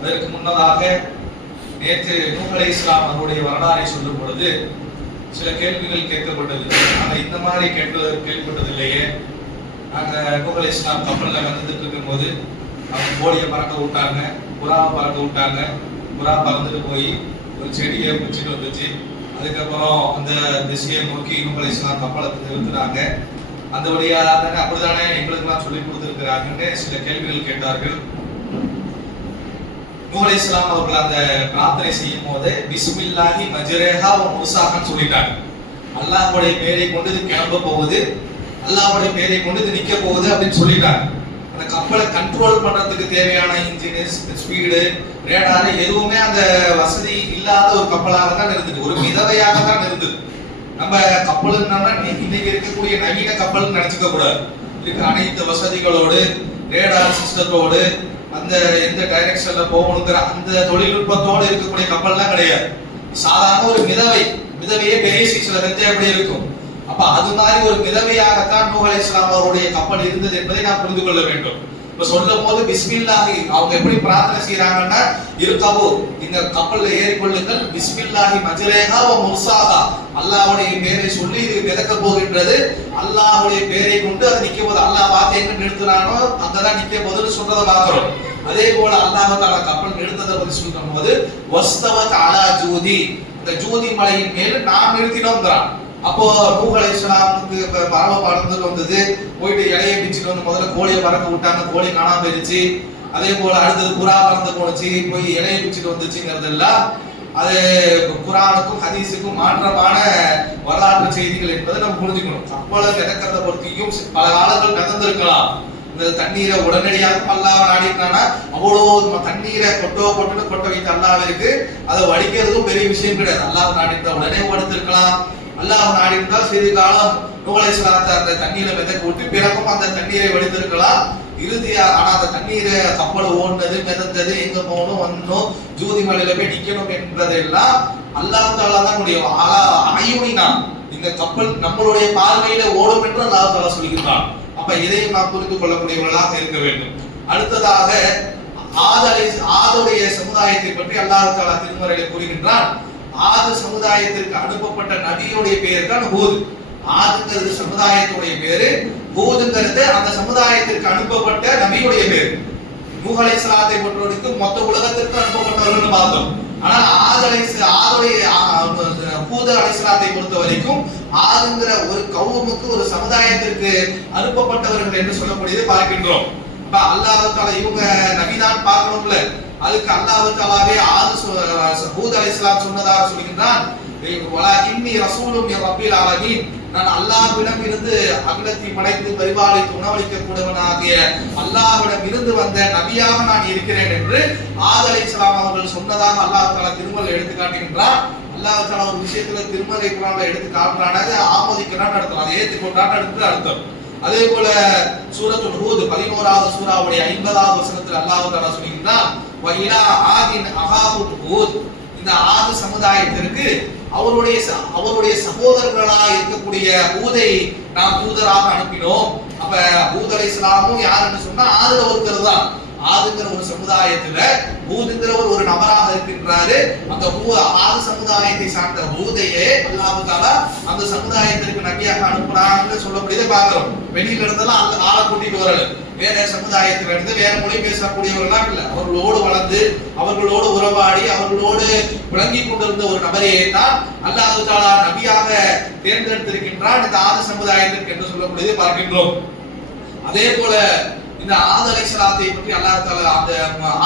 அதற்கு முன்னதாக நேற்று நூஹ் அலைஹிஸ்ஸலாம் அவருடைய வரலாறை சொல்லும் பொழுது சில கேள்விகள் கேட்கப்பட்டது. நாங்கள் இந்த மாதிரி கேள்விப்பட்டது இல்லையே. நாங்கள் நூஹ் அலைஹிஸ்ஸலாம் கப்பலில் வந்துட்டு இருக்கும் போது அவங்க கோழியை பறக்க விட்டாங்க, புறாவை பறக்க விட்டாங்க. புறா பறந்துட்டு போய் ஒரு செடியை பிடிச்சிட்டு வந்துச்சு. அதுக்கப்புறம் அந்த திசையை நோக்கி நூஹ் அலைஹிஸ்ஸலாம் கப்பலை நிறுத்தினாங்க. அந்த வழியா தானே அப்படித்தானே எங்களுக்கெல்லாம் சொல்லி கொடுத்துருக்கிறாங்கன்னு சில கேள்விகள் கேட்டார்கள். நூஹ் அலைஹிஸ்ஸலாம் அவர்கள் அந்த பிரார்த்தனை செய்யும் போது பிஸ்மில்லாஹி மஜ்ரஹா வ முர்சாஹான்னு சொல்லிட்டாங்க. அல்லாஹ்வுடைய பெயரை கொண்டு இது கிளம்ப போகுது, அல்லாஹ்வுடைய பெயரை கொண்டு இது நிக்க போகுது அப்படின்னு சொல்லிட்டாங்க. அந்த கப்பலை கண்ட்ரோல் பண்றதுக்கு தேவையான இன்ஜின், ஸ்பீடு, ரேடார் எதுவுமே அந்த வசதி இல்லாத ஒரு கப்பலாக தான் இருந்தது, ஒரு மிதவையாக தான் இருந்தது. நம்ம கப்பல்னா இன்னைக்கு இருக்கக்கூடிய நவீன கப்பல் நினைச்சுக்க கூடாது. இதுக்கு அனைத்து வசதிகளோடு, ரேடார் சிஸ்டத்தோடு, அந்த எந்த டைரக்ஷன்ல போகணுங்கிற அந்த தொழில்நுட்பத்தோடு இருக்கக்கூடிய கப்பல்லாம் கிடையாது. சாதாரண ஒரு மிதவையே பெரிய சீஸ்ல வெந்தே அப்படி இருக்கும். அப்ப அது மாதிரி ஒரு மிதவையாகத்தான் நூஹ் அலைஹிஸ்ஸலாம் அவருடைய கப்பல் இருந்தது என்பதை நாம் புரிந்து கொள்ள வேண்டும். இப்ப சொல்லும் போது பிஸ்மில்லாஹி அவங்க எப்படி பிரார்த்தனை செய்யறாங்கன்னா, இருக்கவோ இந்த கப்பல்ல ஏறிக்கொள்ளுங்கள், பிஸ்மில்லாஹி மஜ்ரஹா வ முர்சாஹா, அல்லாஹ்வுடைய பெயரை சொல்லி இது மிதக்க போகின்றது, அல்லாஹ்வுடைய பெயரை கொண்டு அது நிக்க போகுது. அல்லாஹ் வார்த்தை எங்க நிறுத்துறானோ அங்கதான் நிக்க போகுதுன்னு சொல்றதை பார்க்கிறோம். அதே போல அல்லாஹ் தஆலா கப்பல் நிறுத்ததை பற்றி சொல்லும் போது வஸ்தவத் அலா ஜூதி, இந்த ஜூதி மலையின் மேல் நாம் நிறுத்தினோம்ங்கறான். அப்போ நூஹ் அலைஹிஸ்ஸலாமுக்கு பறவை பறந்துட்டு வந்தது, போயிட்டு இலையை பிச்சுட்டு வந்து முதல்ல கோழியை பறக்க விட்டாங்க, கோழி காணாம போயிடுச்சு. அதே போல அடுத்தது புறா பறந்து போனுச்சு, போய் இலையை பிச்சுட்டு வந்துச்சுங்கிறதெல்லாம் அது குர்ஆனுக்கும் ஹதீஸுக்கும் மாற்றமான வரலாற்று செய்திகள் என்பதை நம்ம புரிஞ்சுக்கணும். கப்பலை மிதக்கிறத பொறுத்தியும் பல காலங்கள் மிதந்திருக்கலாம். இந்த தண்ணீரை உடனடியாக அல்லாஹ் நாடிட்டானா அவ்வளவு தண்ணீரை கொட்ட வைத்த அல்லாஹ்விற்கு அதை வடிக்கிறதும் பெரிய விஷயம் கிடையாது. அல்லாஹ் நாடிட்ட உடனே வடித்திருக்கலாம். அல்லாஹ் நாடிட்டால் சிறிது காலம் நூஹ் அலைஹிஸ்ஸலாத்தை அந்த தண்ணீரை மிதக்க விட்டு பிறகும் அந்த தண்ணீரை வடித்திருக்கலாம். இறுதியா ஆனா அந்த தண்ணீரை கப்பல் ஓடுனது, மிதந்தது, எங்க போகணும் வரணும், ஜூதி மலையில போய் நிக்கணும் என்பதெல்லாம் அல்லாஹ் தஆலா தான் முடியும். ஆயுனினா இந்த கப்பல் நம்மளுடைய பார்வையில ஓடும் என்று அல்லாஹ் தஆலா சொல்கிறான். அப்ப இதையும் நாம் புரிந்து கொள்ளக்கூடியவர்களாக இருக்க வேண்டும். அடுத்ததாக ஆதுடைய சமுதாயத்தை பற்றி அல்லாஹ் தஆலா திருமறையிலே கூறுகின்றான். ஆது சமுதாயத்திற்கு அனுப்பப்பட்ட நபியுடைய பெயர் தான் ஹூத். ஆதுங்கிறது சமுதாயத்துடைய பேரு, ஹூத்ங்கிறது அந்த சமுதாயத்திற்கு அனுப்பப்பட்ட நபியுடைய பேர். நூஹ் அலைஹிஸ்ஸலாத்தை பொறுத்தவரைக்கும் மொத்த உலகத்திற்கு அனுப்பப்பட்டவர்கள் பார்த்தோம். ஆனால் ஹூத் அலைஹிஸ்ஸலாத்தை பொறுத்த வரைக்கும் ஆதுங்கிற ஒரு கௌமுக்கு, ஒரு சமுதாயத்திற்கு அனுப்பப்பட்டவர்கள் என்று சொல்லக்கூடியதை பார்க்கின்றோம். அப்ப அல்லாஹ் தஆலா இவங்க நபிதான் பார்க்கணும்ல, அதுக்கு அல்லாஹ் தஆலாவே ஹூத் அலைஹிஸ்ஸலாம் சொன்னதாக சொல்கின்றான். வலாகின்னி ரசூலும் மின் ரப்பில் ஆலமீன், நான் அல்லாஹ்விடம் இருந்து அகிலத்தை படைத்து பரிபாலித்து உணவளிக்க கூடியவனாகிய அல்லாஹ்விடம் இருந்து வந்த நபியாக நான் இருக்கிறேன் என்று ஆத் அலைஹிஸ்ஸலாம் அவர்கள் சொன்னதாக அல்லாஹ் தஆலா திருமறையில் எடுத்து காட்டுகின்றான். அல்லாஹ் தஆலா ஒரு விஷயத்துல திருமறை குர்ஆன்ல எடுத்து காட்டுறானே அதை ஆமோதிக்கிறான்னு அர்த்தம், அதை ஏற்றுக்கொண்டான்னு அடுத்து அர்த்தம். அதே போல சூரத்துல் ஹூத் 11வது சூராவுடைய 50வது வசனத்தில் அல்லாஹ் தஆலா சொல்கிறான், வ இலா ஆதின் அஹாஹும் ஹூத், இந்த ஆது சமுதாயத்திற்கு அவருடைய சகோதரர்களாக இருக்கக்கூடிய ஹூதை நாம் தூதராக அனுப்பினோம். அப்ப ஹூத் அலைஹிஸ்ஸலாமும் யாருன்னு சொன்னா ஆதுல ஒருத்தர் தான். ஆதுங்கிற ஒரு சமுதாயத்துல ஹூதுங்கிற ஒரு நபராக இருக்கின்றாரு. அந்த ஆது சமுதாயத்தை சார்ந்த ஹூதையே அல்லாஹ் தஆலா அந்த சமுதாயத்திற்கு நபியாக அனுப்புறாங்கன்னு சொல்லக்கூடியதை பார்க்கிறோம். வெளியில இருந்தெல்லாம் அந்த ஆளை கூட்டிட்டு வரல, வேற சமுதாயத்துல இருந்து வேற மொழி பேசக்கூடியவர்களாம் இல்ல, அவர்களோடு வளர்ந்து அவர்களோடு உறவாடி அவர்களோடு விளங்கி கொண்டிருந்த ஒரு நபரையே தான் அல்லாஹ் தஆலா நபியாக தேர்ந்தெடுத்திருக்கின்றான் இந்த ஆது சமுதாயத்திற்கு என்று சொல்லக்கூடியதை பார்க்கின்றோம். அதே போல இந்த ஆத் அலைஹிஸ்ஸலாத்தை பற்றி அல்லாஹ் தஆலா அந்த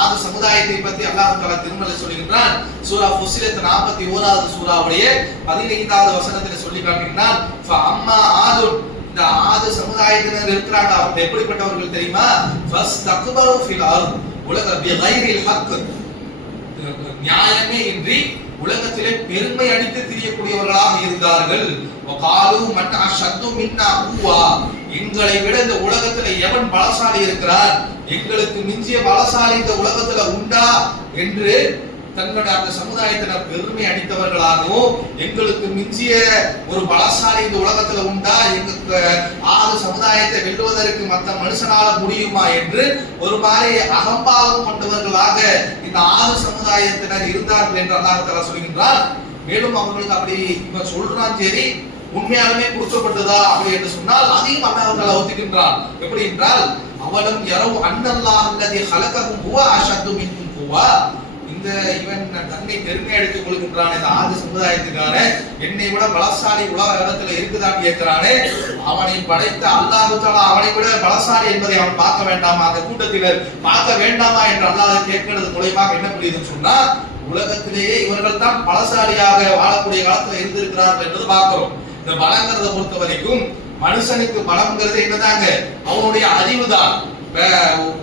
ஆது சமுதாயத்தை பற்றி அல்லாஹ் தஆலா திருமறையில் சொல்கின்றான். சூரா ஃபுஸ்ஸிலத் 41வது சூராவுடைய 15வது வசனத்தில் சொல்லி காட்டுகின்றான், ஃபஅம்மா ஆது, இந்த ஆது சமுதாயத்தினர் இருக்கிறாங்க, அவங்க எப்படிப்பட்டவர்கள் தெரியுமா? ஃபஸ்தக்பரு ஃபில் அர்த், உலக பிகைரில் ஹக், நியாயமே இன்றி உலகத்திலே பெருமை அடித்து திரியக்கூடியவர்களாக இருந்தார்கள். வகாலு மன் அஷத்து மின்னா குவா, எங்களை விட இந்த உலகத்துல எவன் பலசாலி இருக்கிறார், எங்களுக்கு மிஞ்சிய பலசாலி இந்த உலகத்துல உண்டா என்று தன்னுடைய அந்த சமுதாயத்தினர் பெருமை அடித்தவர்களாகவும் எங்களுக்கு மிஞ்சிய ஒரு பலசாலி இந்த உலகத்துல உண்டா, எங்களுக்கு ஆறு சமுதாயத்தை வெல்லுவதற்கு மற்ற மனுஷனால முடியுமா என்று ஒரு மாதிரி அகம்பாவம் கொண்டவர்களாக இந்த ஆறு சமுதாயத்தினர் இருந்தார்கள் என்று அல்லாஹ் தஆலா சொல்கின்றார். மேலும் அவர்களுக்கு அப்படி இவன் சொல்றான், சரி உண்மையாலுமே கொடுக்கப்பட்டதா அப்படி என்று சொன்னால் அதையும் அல்லாஹ் தஆலா ஒத்துக்கின்றான். எப்படி என்றால், அவலம் யரவு அன்னல்லாஹ் அல்லதி ஹலகஹும் ஹுவ அஷத்து மின்ஹும் குவா. இந்த இவன் தன்னை பெருமை எடுத்துக் கொள்கின்றான், இந்த ஆதி சமுதாயத்துக்கான என்னை விட பலசாலி உலக இடத்துல இருக்குதான்னு கேட்கிறானே, அவனை படைத்த அல்லாஹ் தஆலா அவனை விட பலசாலி என்பதை அவன் பார்க்க வேண்டாமா, அந்த கூட்டத்தினர் பார்க்க வேண்டாமா என்று அல்லாஹ் கேட்கிறது மூலமாக என்ன புரியுதுன்னு சொன்னா, உலகத்திலேயே இவர்கள் தான் பலசாலியாக வாழக்கூடிய காலத்துல இருந்திருக்கிறார்கள் என்று பார்க்கிறோம். இந்த பலங்கிறத பொறுத்த வரைக்கும் மனுஷனுக்கு பலம்ங்கிறது என்னதாங்க, அவனுடைய அறிவு தான்.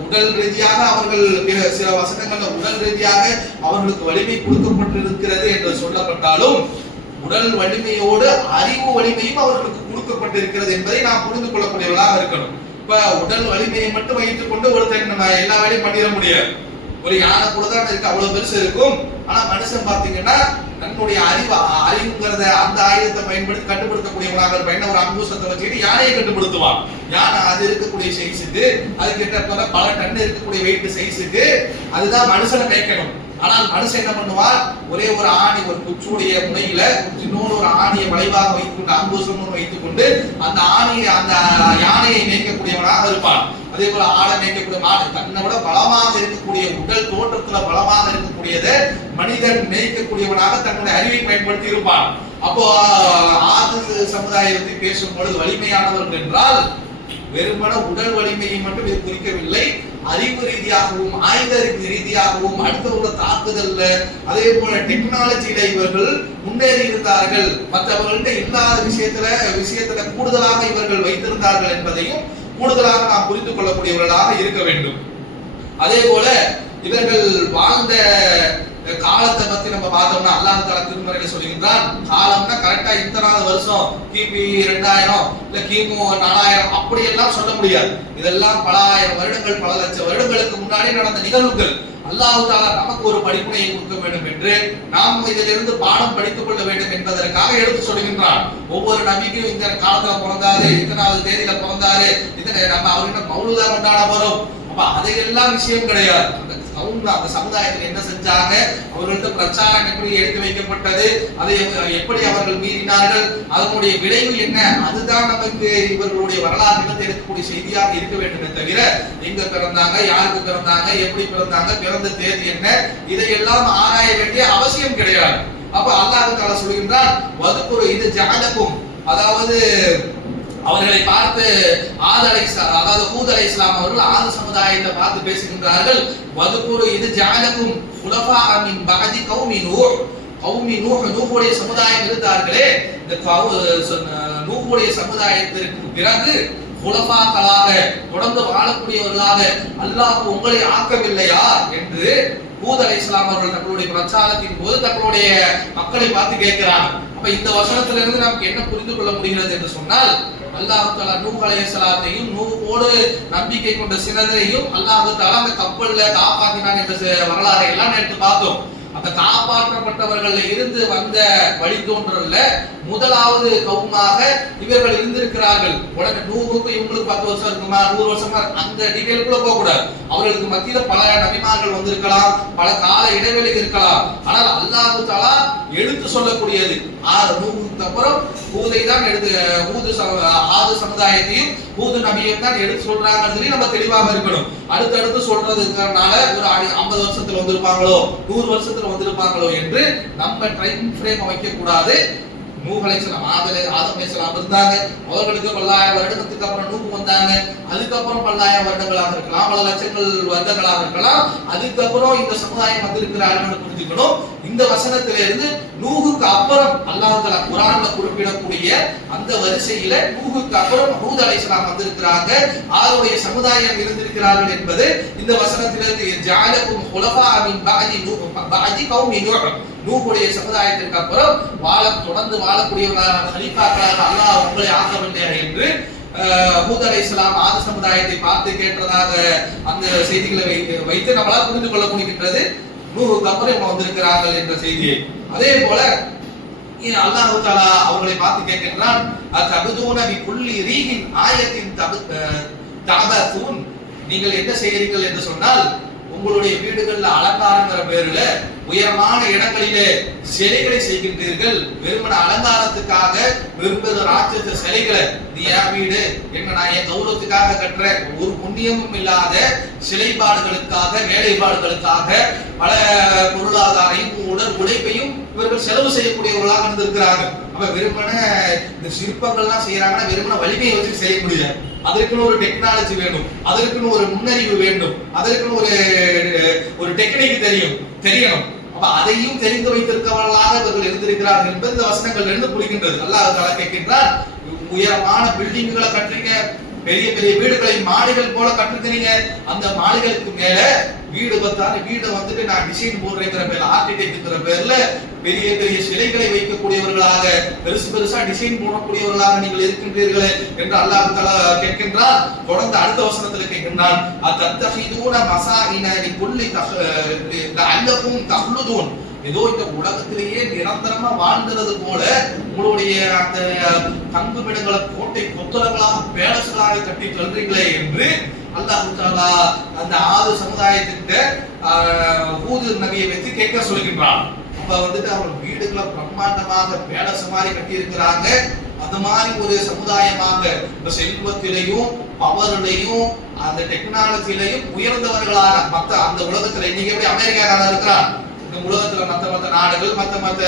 உடல் ரீதியாக அவர்கள் சில வசனங்கள்ல உடல் ரீதியாக அவர்களுக்கு வலிமை கொடுக்கப்பட்டிருக்கிறது என்று சொல்லப்பட்டாலும் உடல் வலிமையோடு அறிவு வலிமையும் அவர்களுக்கு கொடுக்கப்பட்டிருக்கிறது என்பதை நாம் புரிந்து கொள்ளக்கூடியவர்களாக இருக்கணும். இப்ப உடல் வலிமையை மட்டும் வைத்துக் கொண்டு ஒருத்தர் நம்ம எல்லா வேலையும் பண்ணிட முடியாது. ஒரு யானை கூட தான் இருக்கு, அவ்வளவு பெருசு இருக்கும். ஆனா மனுஷன் பாத்தீங்கன்னா தன்னுடைய அறிவுங்கிறத அந்த ஆயுதத்தை பயன்படுத்தி கட்டுப்படுத்தக்கூடியவனாக இருப்பான். ஒரு அங்குசத்தை வச்சுக்கிட்டு யானையை கட்டுப்படுத்துவான். யானை அது இருக்கக்கூடிய சைஸுக்கு, அது கிட்ட பல டன் இருக்கக்கூடிய வெயிட் சைஸுக்கு அதுதான் மனுஷனை மேய்க்கணும். ஆனால் மனுஷன் என்ன பண்ணுவான், ஒரே ஒரு ஆணி, ஒரு குச்சியுடைய முனையில இன்னொரு ஒரு ஆணியை வளைவாக வைத்துக் கொண்டு அங்குசம் வைத்துக் கொண்டு அந்த ஆணியை அந்த யானையை மேய்க்கக்கூடியவனாக இருப்பான். அதே போல ஆடை மேய்க்கக்கூடிய மாடு தன்னை விட பலமாக இருக்கக்கூடிய உடல் தோற்றத்துல பலமாக இருக்கக்கூடியதை மனிதன் மேய்க்கக்கூடியவனாக தன்னுடைய அறிவை பயன்படுத்தி இருப்பான். அப்போ ஆதி சமுதாயத்தை பேசும் பொழுது வலிமையானவர்கள் என்றால் வெறுமன உடல் வலிமையை மட்டும் இது குறிக்கவில்லை, அறிவு ரீதியாகவும் ஆயுத ரீதியாகவும் அடுத்தவர்கள் தாக்குதல்ல அதே போல டெக்னாலஜியில இவர்கள் முன்னேறி இருந்தார்கள். மற்றவர்கள்ட்ட இல்லாத விஷயத்துல கூடுதலாக இவர்கள் வைத்திருந்தார்கள் என்பதையும் கூடுதலாக நாம் புரிந்து கொள்ளக்கூடியவர்களாக இருக்க வேண்டும். அதே போல இவர்கள் வாழ்ந்த காலத்தை பத்தி நம்ம பார்த்தோம்னா அல்லாஹ் தஆலா திருமறையில சொல்லுகின்றான், காலம்னா கரெக்டா இத்தனாவது வருஷம் கிபி 2000 இல்ல கிமு 4000 அப்படி எல்லாம் சொல்ல முடியாது. இதெல்லாம் பல ஆயிரம் வருடங்கள் பல லட்சம் வருடங்களுக்கு முன்னாடி நடந்த நிகழ்வுகள். அல்லாஹ் தஆலா நமக்கு ஒரு படிப்பினையை கொடுக்க வேண்டும் என்று நாம் இதிலிருந்து பாடம் படித்துக் கொள்ள வேண்டும் என்பதற்காக எடுத்து சொல்கின்றான். ஒவ்வொரு நபிக்கும் இந்த காலத்துல பிறந்தாரு, இத்தனாவது தேதியில பிறந்தாரு, இத்தனை நம்ம அவர்கிட்ட மௌலூதா கொண்டாட போறோம். அப்ப அதையெல்லாம் விஷயம் கிடையாது. அந்த சமுதாயத்தில் என்ன செஞ்சாங்க, அவர்கள்ட்ட பிரச்சாரம் எப்படி எடுத்து வைக்கப்பட்டது, அதை எப்படி அவர்கள் மீறினார்கள், அதனுடைய விளைவு என்ன, அதுதான் நமக்கு இவர்களுடைய வரலாறு எடுக்கக்கூடிய செய்தியாக இருக்க வேண்டுமே தவிர எங்க பிறந்தாங்க, யாருக்கு பிறந்தாங்க, எப்படி பிறந்தாங்க, பிறந்த தேதி என்ன, இதையெல்லாம் ஆராய வேண்டிய அவசியம் கிடையாது. அப்ப அல்லாஹ் தஆலா சொல்கின்றார், வதுகுரு இது ஜஅலகும், அதாவது அவர்களை பார்த்து அதாவது ஹூத் அலைஹிஸ்ஸலாம் அவர்கள் ஆது சமுதாயத்தை பார்த்து பேசுகின்றார்கள். வதுகுரு இது ஜஅலகும் குலஃபா மின் பஅதி கௌமி நூஹ், கௌமி நூஹ் நூஹுடைய சமுதாயம் இருந்தார்களே, இந்த நூஹுடைய சமுதாயத்திற்கு பிறகு குலஃபாக்களாக தொடர்ந்து வாழக்கூடியவர்களாக அல்லாஹ் உங்களை ஆக்கவில்லையா என்று ஹூத் அலைஹிஸ்ஸலாம் அவர்கள் தங்களுடைய பிரச்சாரத்தின் போது தங்களுடைய மக்களை பார்த்து கேட்கிறாங்க. அப்ப இந்த வசனத்திலிருந்து நமக்கு என்ன புரிந்து கொள்ள முடிகிறது என்று சொன்னால், அல்லாஹ் தஆலா நூஹ் அலைஹிஸ்ஸலாத்தையும் நூஹோடு நம்பிக்கை கொண்ட சிலரையும் அல்லாஹ் தஆலா அந்த கப்பல்ல காப்பாற்றினான் என்ற வரலாறை எல்லாம் எடுத்து பார்த்தோம். அந்த காப்பாற்றப்பட்டவர்கள் இருந்து வந்த வழித்தோன்றல்ல முதலாவது கவுமாக இவர்கள் இருந்திருக்கிறார்கள். உடனே நூஹுக்கு இவங்களுக்கு 10 வருஷம் இருக்குமா 100 வருஷமா அந்த டீடைலுக்குள்ள போக கூடாது. அவர்களுக்கு மத்தியில பல நபிமார்கள் வந்திருக்கலாம், பல கால இடைவெளி இருக்கலாம். ஆனால் அல்லாஹ் தஆலா எடுத்து சொல்லக்கூடியது நூஹுக்கு அப்புறம் ஹூதை தான் ஆது சமுதாயத்தையும் ஹூத் நபியையும் தான் எடுத்து சொல்றாங்கன்னு நம்ம தெளிவாக இருக்கணும். அடுத்தடுத்து சொல்றதுனால ஒரு 50 வருஷத்துல வந்திருப்பாங்களோ 100 வருஷத்துல வந்திருப்பாங்களோ என்று நம்ம டைம் ஃப்ரேம் வைக்க கூடாது. நூஹ் அலைஹிஸ்ஸலாம் ஆதம் அலைஹிஸ்ஸலாம் இருந்தாங்க, அவர்களுக்கு 10,000 வருடத்துக்கு அப்புறம் நூஹ் வந்தாங்க, அதுக்கப்புறம் 10,000 வருடங்களாக இருக்கலாம், பல லட்சங்கள் வருடங்களாக இருக்கலாம், அதுக்கப்புறம் இந்த சமுதாயம் வந்திருக்கிறார்கள் புரிஞ்சுக்கணும். இந்த வசனத்திலிருந்து நூஹுக்கு அப்புறம் அல்லாஹ் தஆலா குர்ஆன்ல குறிப்பிடக்கூடிய அந்த வரிசையில நூஹுக்கு அப்புறம் ஹூத் அலைஹிஸ்ஸலாம் வந்திருக்கிறாங்க, ஆருடைய சமுதாயம் இருந்திருக்கிறார்கள் என்பது இந்த வசனத்திலிருந்து ஜஅலகும் குலஃபா மின் பஅதி கௌமி நூஹ், நூஹுடைய சமுதாயத்திற்கு அப்புறம் தொடர்ந்து வாழக்கூடியவர்களாக ஹலீஃபாக்களாக அல்லாஹ் உங்களை ஆக்கவில்லை என்று ஹூத் அலைஹிஸ்ஸலாம் ஆது சமுதாயத்தை பார்த்து கேட்டதாக அந்த செய்திகளை வைத்து நம்மளால் புரிந்து கொள்ள முடிகின்றது. நூஹுக்கு அப்புறம் இவங்க வந்திருக்கிறார்கள் என்ற செய்தியை. அதே போல அல்லாஹ் தஆலா அவர்களை பார்த்து கேட்கின்றான், அத்தபுதூன பிகுல்லி ரீஹின் ஆயத்தின் தஅபஸூன், நீங்கள் என்ன செய்கிறீர்கள் என்று சொன்னால், உங்களுடைய வீடுகள்ல அலங்காரங்கிற பேர்ல உயரமான இடங்களிலே சிலைகளை செய்கின்றீர்கள். வெறுமன அலங்காரத்துக்காக வெறும் ராட்சச சிலைகளை, நீ என் வீடு என்ன நான் என் கௌரவத்துக்காக கட்டுற, ஒரு புண்ணியமும் இல்லாத சிலைப்பாடுகளுக்காக வேலைப்பாடுகளுக்காக பல பொருளாதாரையும் உடல் உழைப்பையும் இவர்கள் செலவு செய்யக்கூடியவர்களாக இருந்திருக்கிறாங்க. அப்ப வெறுமன இந்த சிற்பங்கள் தான் செய்யறாங்கன்னா வெறுமன வலிமையை வச்சு செய்ய முடியாது. அதற்குன்னு ஒரு டெக்னாலஜி வேணும், அதற்குன்னு ஒரு முன்னறிவு வேண்டும், அதற்குன்னு ஒரு டெக்னிக் தெரியணும். அப்ப அதையும் தெரிந்து வைத்திருக்கவர்களாக இவர்கள் இருந்திருக்கிறார்கள் என்பது இந்த வசனங்கள் இருந்து புரிகின்றது. அல்லாஹ் தஆலா கேட்கின்றார், உயரமான பில்டிங்களை கட்டுறீங்க, பெரிய பெரிய வீடுகளை மாடிகள் போல கட்டுறீங்க, அந்த மாடிகளுக்கு மேல வீடு பார்த்தாலும் வீடு வந்துட்டு நான் டிசைன் போடுறேங்கிற பேர்ல, ஆர்கிடெக்ட்ங்கிற பேர்ல பெரிய பெரிய சிலைகளை வைக்கக்கூடியவர்களாக, பெருசா டிசைன் போடக்கூடியவர்களாக நீங்கள் இருக்கின்றீர்களே என்று அல்லாஹ் தஆலா கேட்கின்றார். தொடர்ந்து அடுத்த வசனத்துல கேட்கின்றான், அத்தத்தஹிதூன மசாஇன லிகுல்லி லஅல்லகும் தஹ்லுதூன், ஏதோ இந்த உலகத்திலேயே நிரந்தரமா வாழ்ந்துறது போல உங்களுடைய அந்த தங்குமிடங்களை கோட்டை கொத்தளங்களாக பேலஸ்களாக கட்டி சொல்றீங்களே என்று அல்லாஹ் தஆலா அந்த ஆது சமுதாயத்திட்ட ஹூத் நபியை வச்சு கேட்க சொல்கின்றான். அப்ப வந்துட்டு அவர் வீடுகளை பிரம்மாண்டமாக பேலஸ் மாதிரி கட்டி இருக்கிறாங்க. அது மாதிரி ஒரு சமுதாயமாக செல்வத்திலையும் பவரிலையும் அந்த டெக்னாலஜிலையும் உயர்ந்தவர்களாக மற்ற அந்த உலகத்துல இன்னைக்கு எப்படி அமெரிக்காக்காரன் இருக்கிறான், இந்த உலகத்துல மத்த நாடுகள் மத்த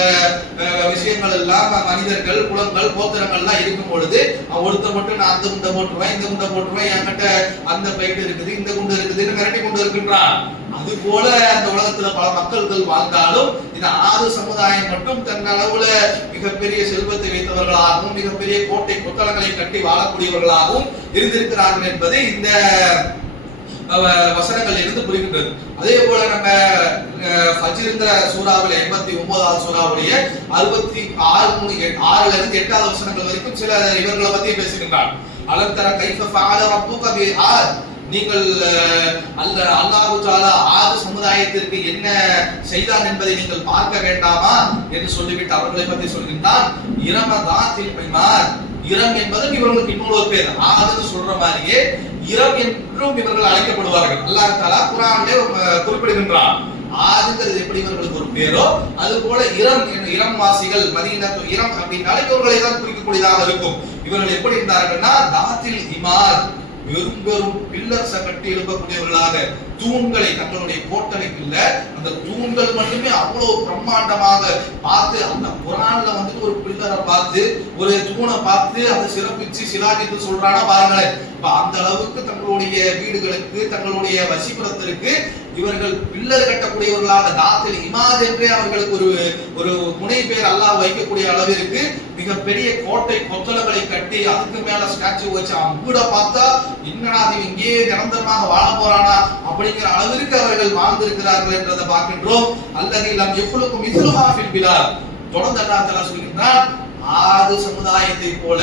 விஷயங்கள் எல்லாம் மனிதர்கள் குலங்கள் கோத்திரங்கள் எல்லாம் இருக்கும் பொழுது ஒருத்த மட்டும் நான் அந்த குண்டை போட்டுருவேன், இந்த குண்டை போட்டுருவேன், என்கிட்ட அந்த பிளைட் இருக்குது, இந்த குண்டு இருக்குதுன்னு மிரட்டி கொண்டு இருக்கின்றான். அது போல அந்த உலகத்துல பல மக்கள்கள் வாழ்ந்தாலும் இந்த ஆறு சமுதாயம் மட்டும் தன் அளவுல மிகப்பெரிய செல்வத்தை வைத்தவர்களாகவும் மிகப்பெரிய கோட்டை கொத்தளங்களை கட்டி வாழக்கூடியவர்களாகவும் இருந்திருக்கிறார்கள் என்பதை இந்த வசனங்கள் இருந்து புரிகின்றது. அதே போல நம்ம ஃபஜ்ர்ங்கிற சூராவுல 89வது சூராவுடைய 66 இருந்து 8வது வசனங்கள் வரைக்கும் சில இவர்களை பத்தி பேசுகின்றார். அலம் தர கைஃப ஃபஅல ரப்புக பி ஆத், நீங்கள் அல்லாஹ் தஆலா ஆது சமுதாயத்திற்கு என்ன செய்தான் என்பதை நீங்கள் பார்க்க வேண்டாமா என்று சொல்லிவிட்டு அவர்களை பற்றி சொல்கின்றார். இரமதாத்தில் இமார், இரம் என்பது இவர்களுக்கு இன்னொரு பேர். ஆதுன்னு சொல்ற மாதிரியே இரம் என்றும் இவர்கள் அழைக்கப்படுவார்கள். அல்லாஹ் தஆலா குர்ஆனிலே குறிப்பிடுகின்றார். ஆதுங்கிறது எப்படி இவர்களுக்கு ஒரு பேரோ அது போல இரம் வாசிகள் மதீனத்து இரம் அப்படின்னாலே இவர்களை தான் குறிக்கக்கூடியதாக இருக்கும். இவர்கள் எப்படி இருந்தார்கள்னா தாத்தில் இமார், வெறும் பில்லர்ஸை கட்டி எழுப்பக்கூடியவர்களாக, தூண்களை தங்களுடைய கோட்டளைக்குள்ள அந்த தூண்கள் மட்டுமே அவ்வளவு பிரம்மாண்டமாக பார்த்து, அந்த குர்ஆன்ல வந்துட்டு ஒரு பில்லரை பார்த்து ஒரு தூணை பார்த்து அதை சிறப்பிச்சு சிலாகித்து சொல்றானா பாருங்களேன். அந்த அளவுக்கு தங்களுடைய வீடுகளுக்கு தங்களுடைய வசிப்புறத்திற்கு இவர்கள் பில்லர் கட்டக்கூடியவர்களாக தாத்தில் இமாத் என்றே அவர்களுக்கு ஒரு முனை பேர் அல்லாஹ் வைக்கக்கூடிய அளவிற்கு மிகப்பெரிய கோட்டை கொத்தளங்களை கட்டி அதுக்கு மேல ஸ்டாச்சு வச்சு அம்புட பார்த்தா என்னடா அது இங்கே நிரந்தரமாக வாழ போறானா அப்படிங்கிற அளவிற்கு அவர்கள் வாழ்ந்திருக்கிறார்கள் என்றதை பார்க்கின்றோம். அல்லது லம் யஃபுலுகு மிஸ்லுஹா ஃபில் பிலாத், தொடர்ந்து அல்லாஹ் தஆலா சொல்கிறார், ஆது சமுதாயத்தை போல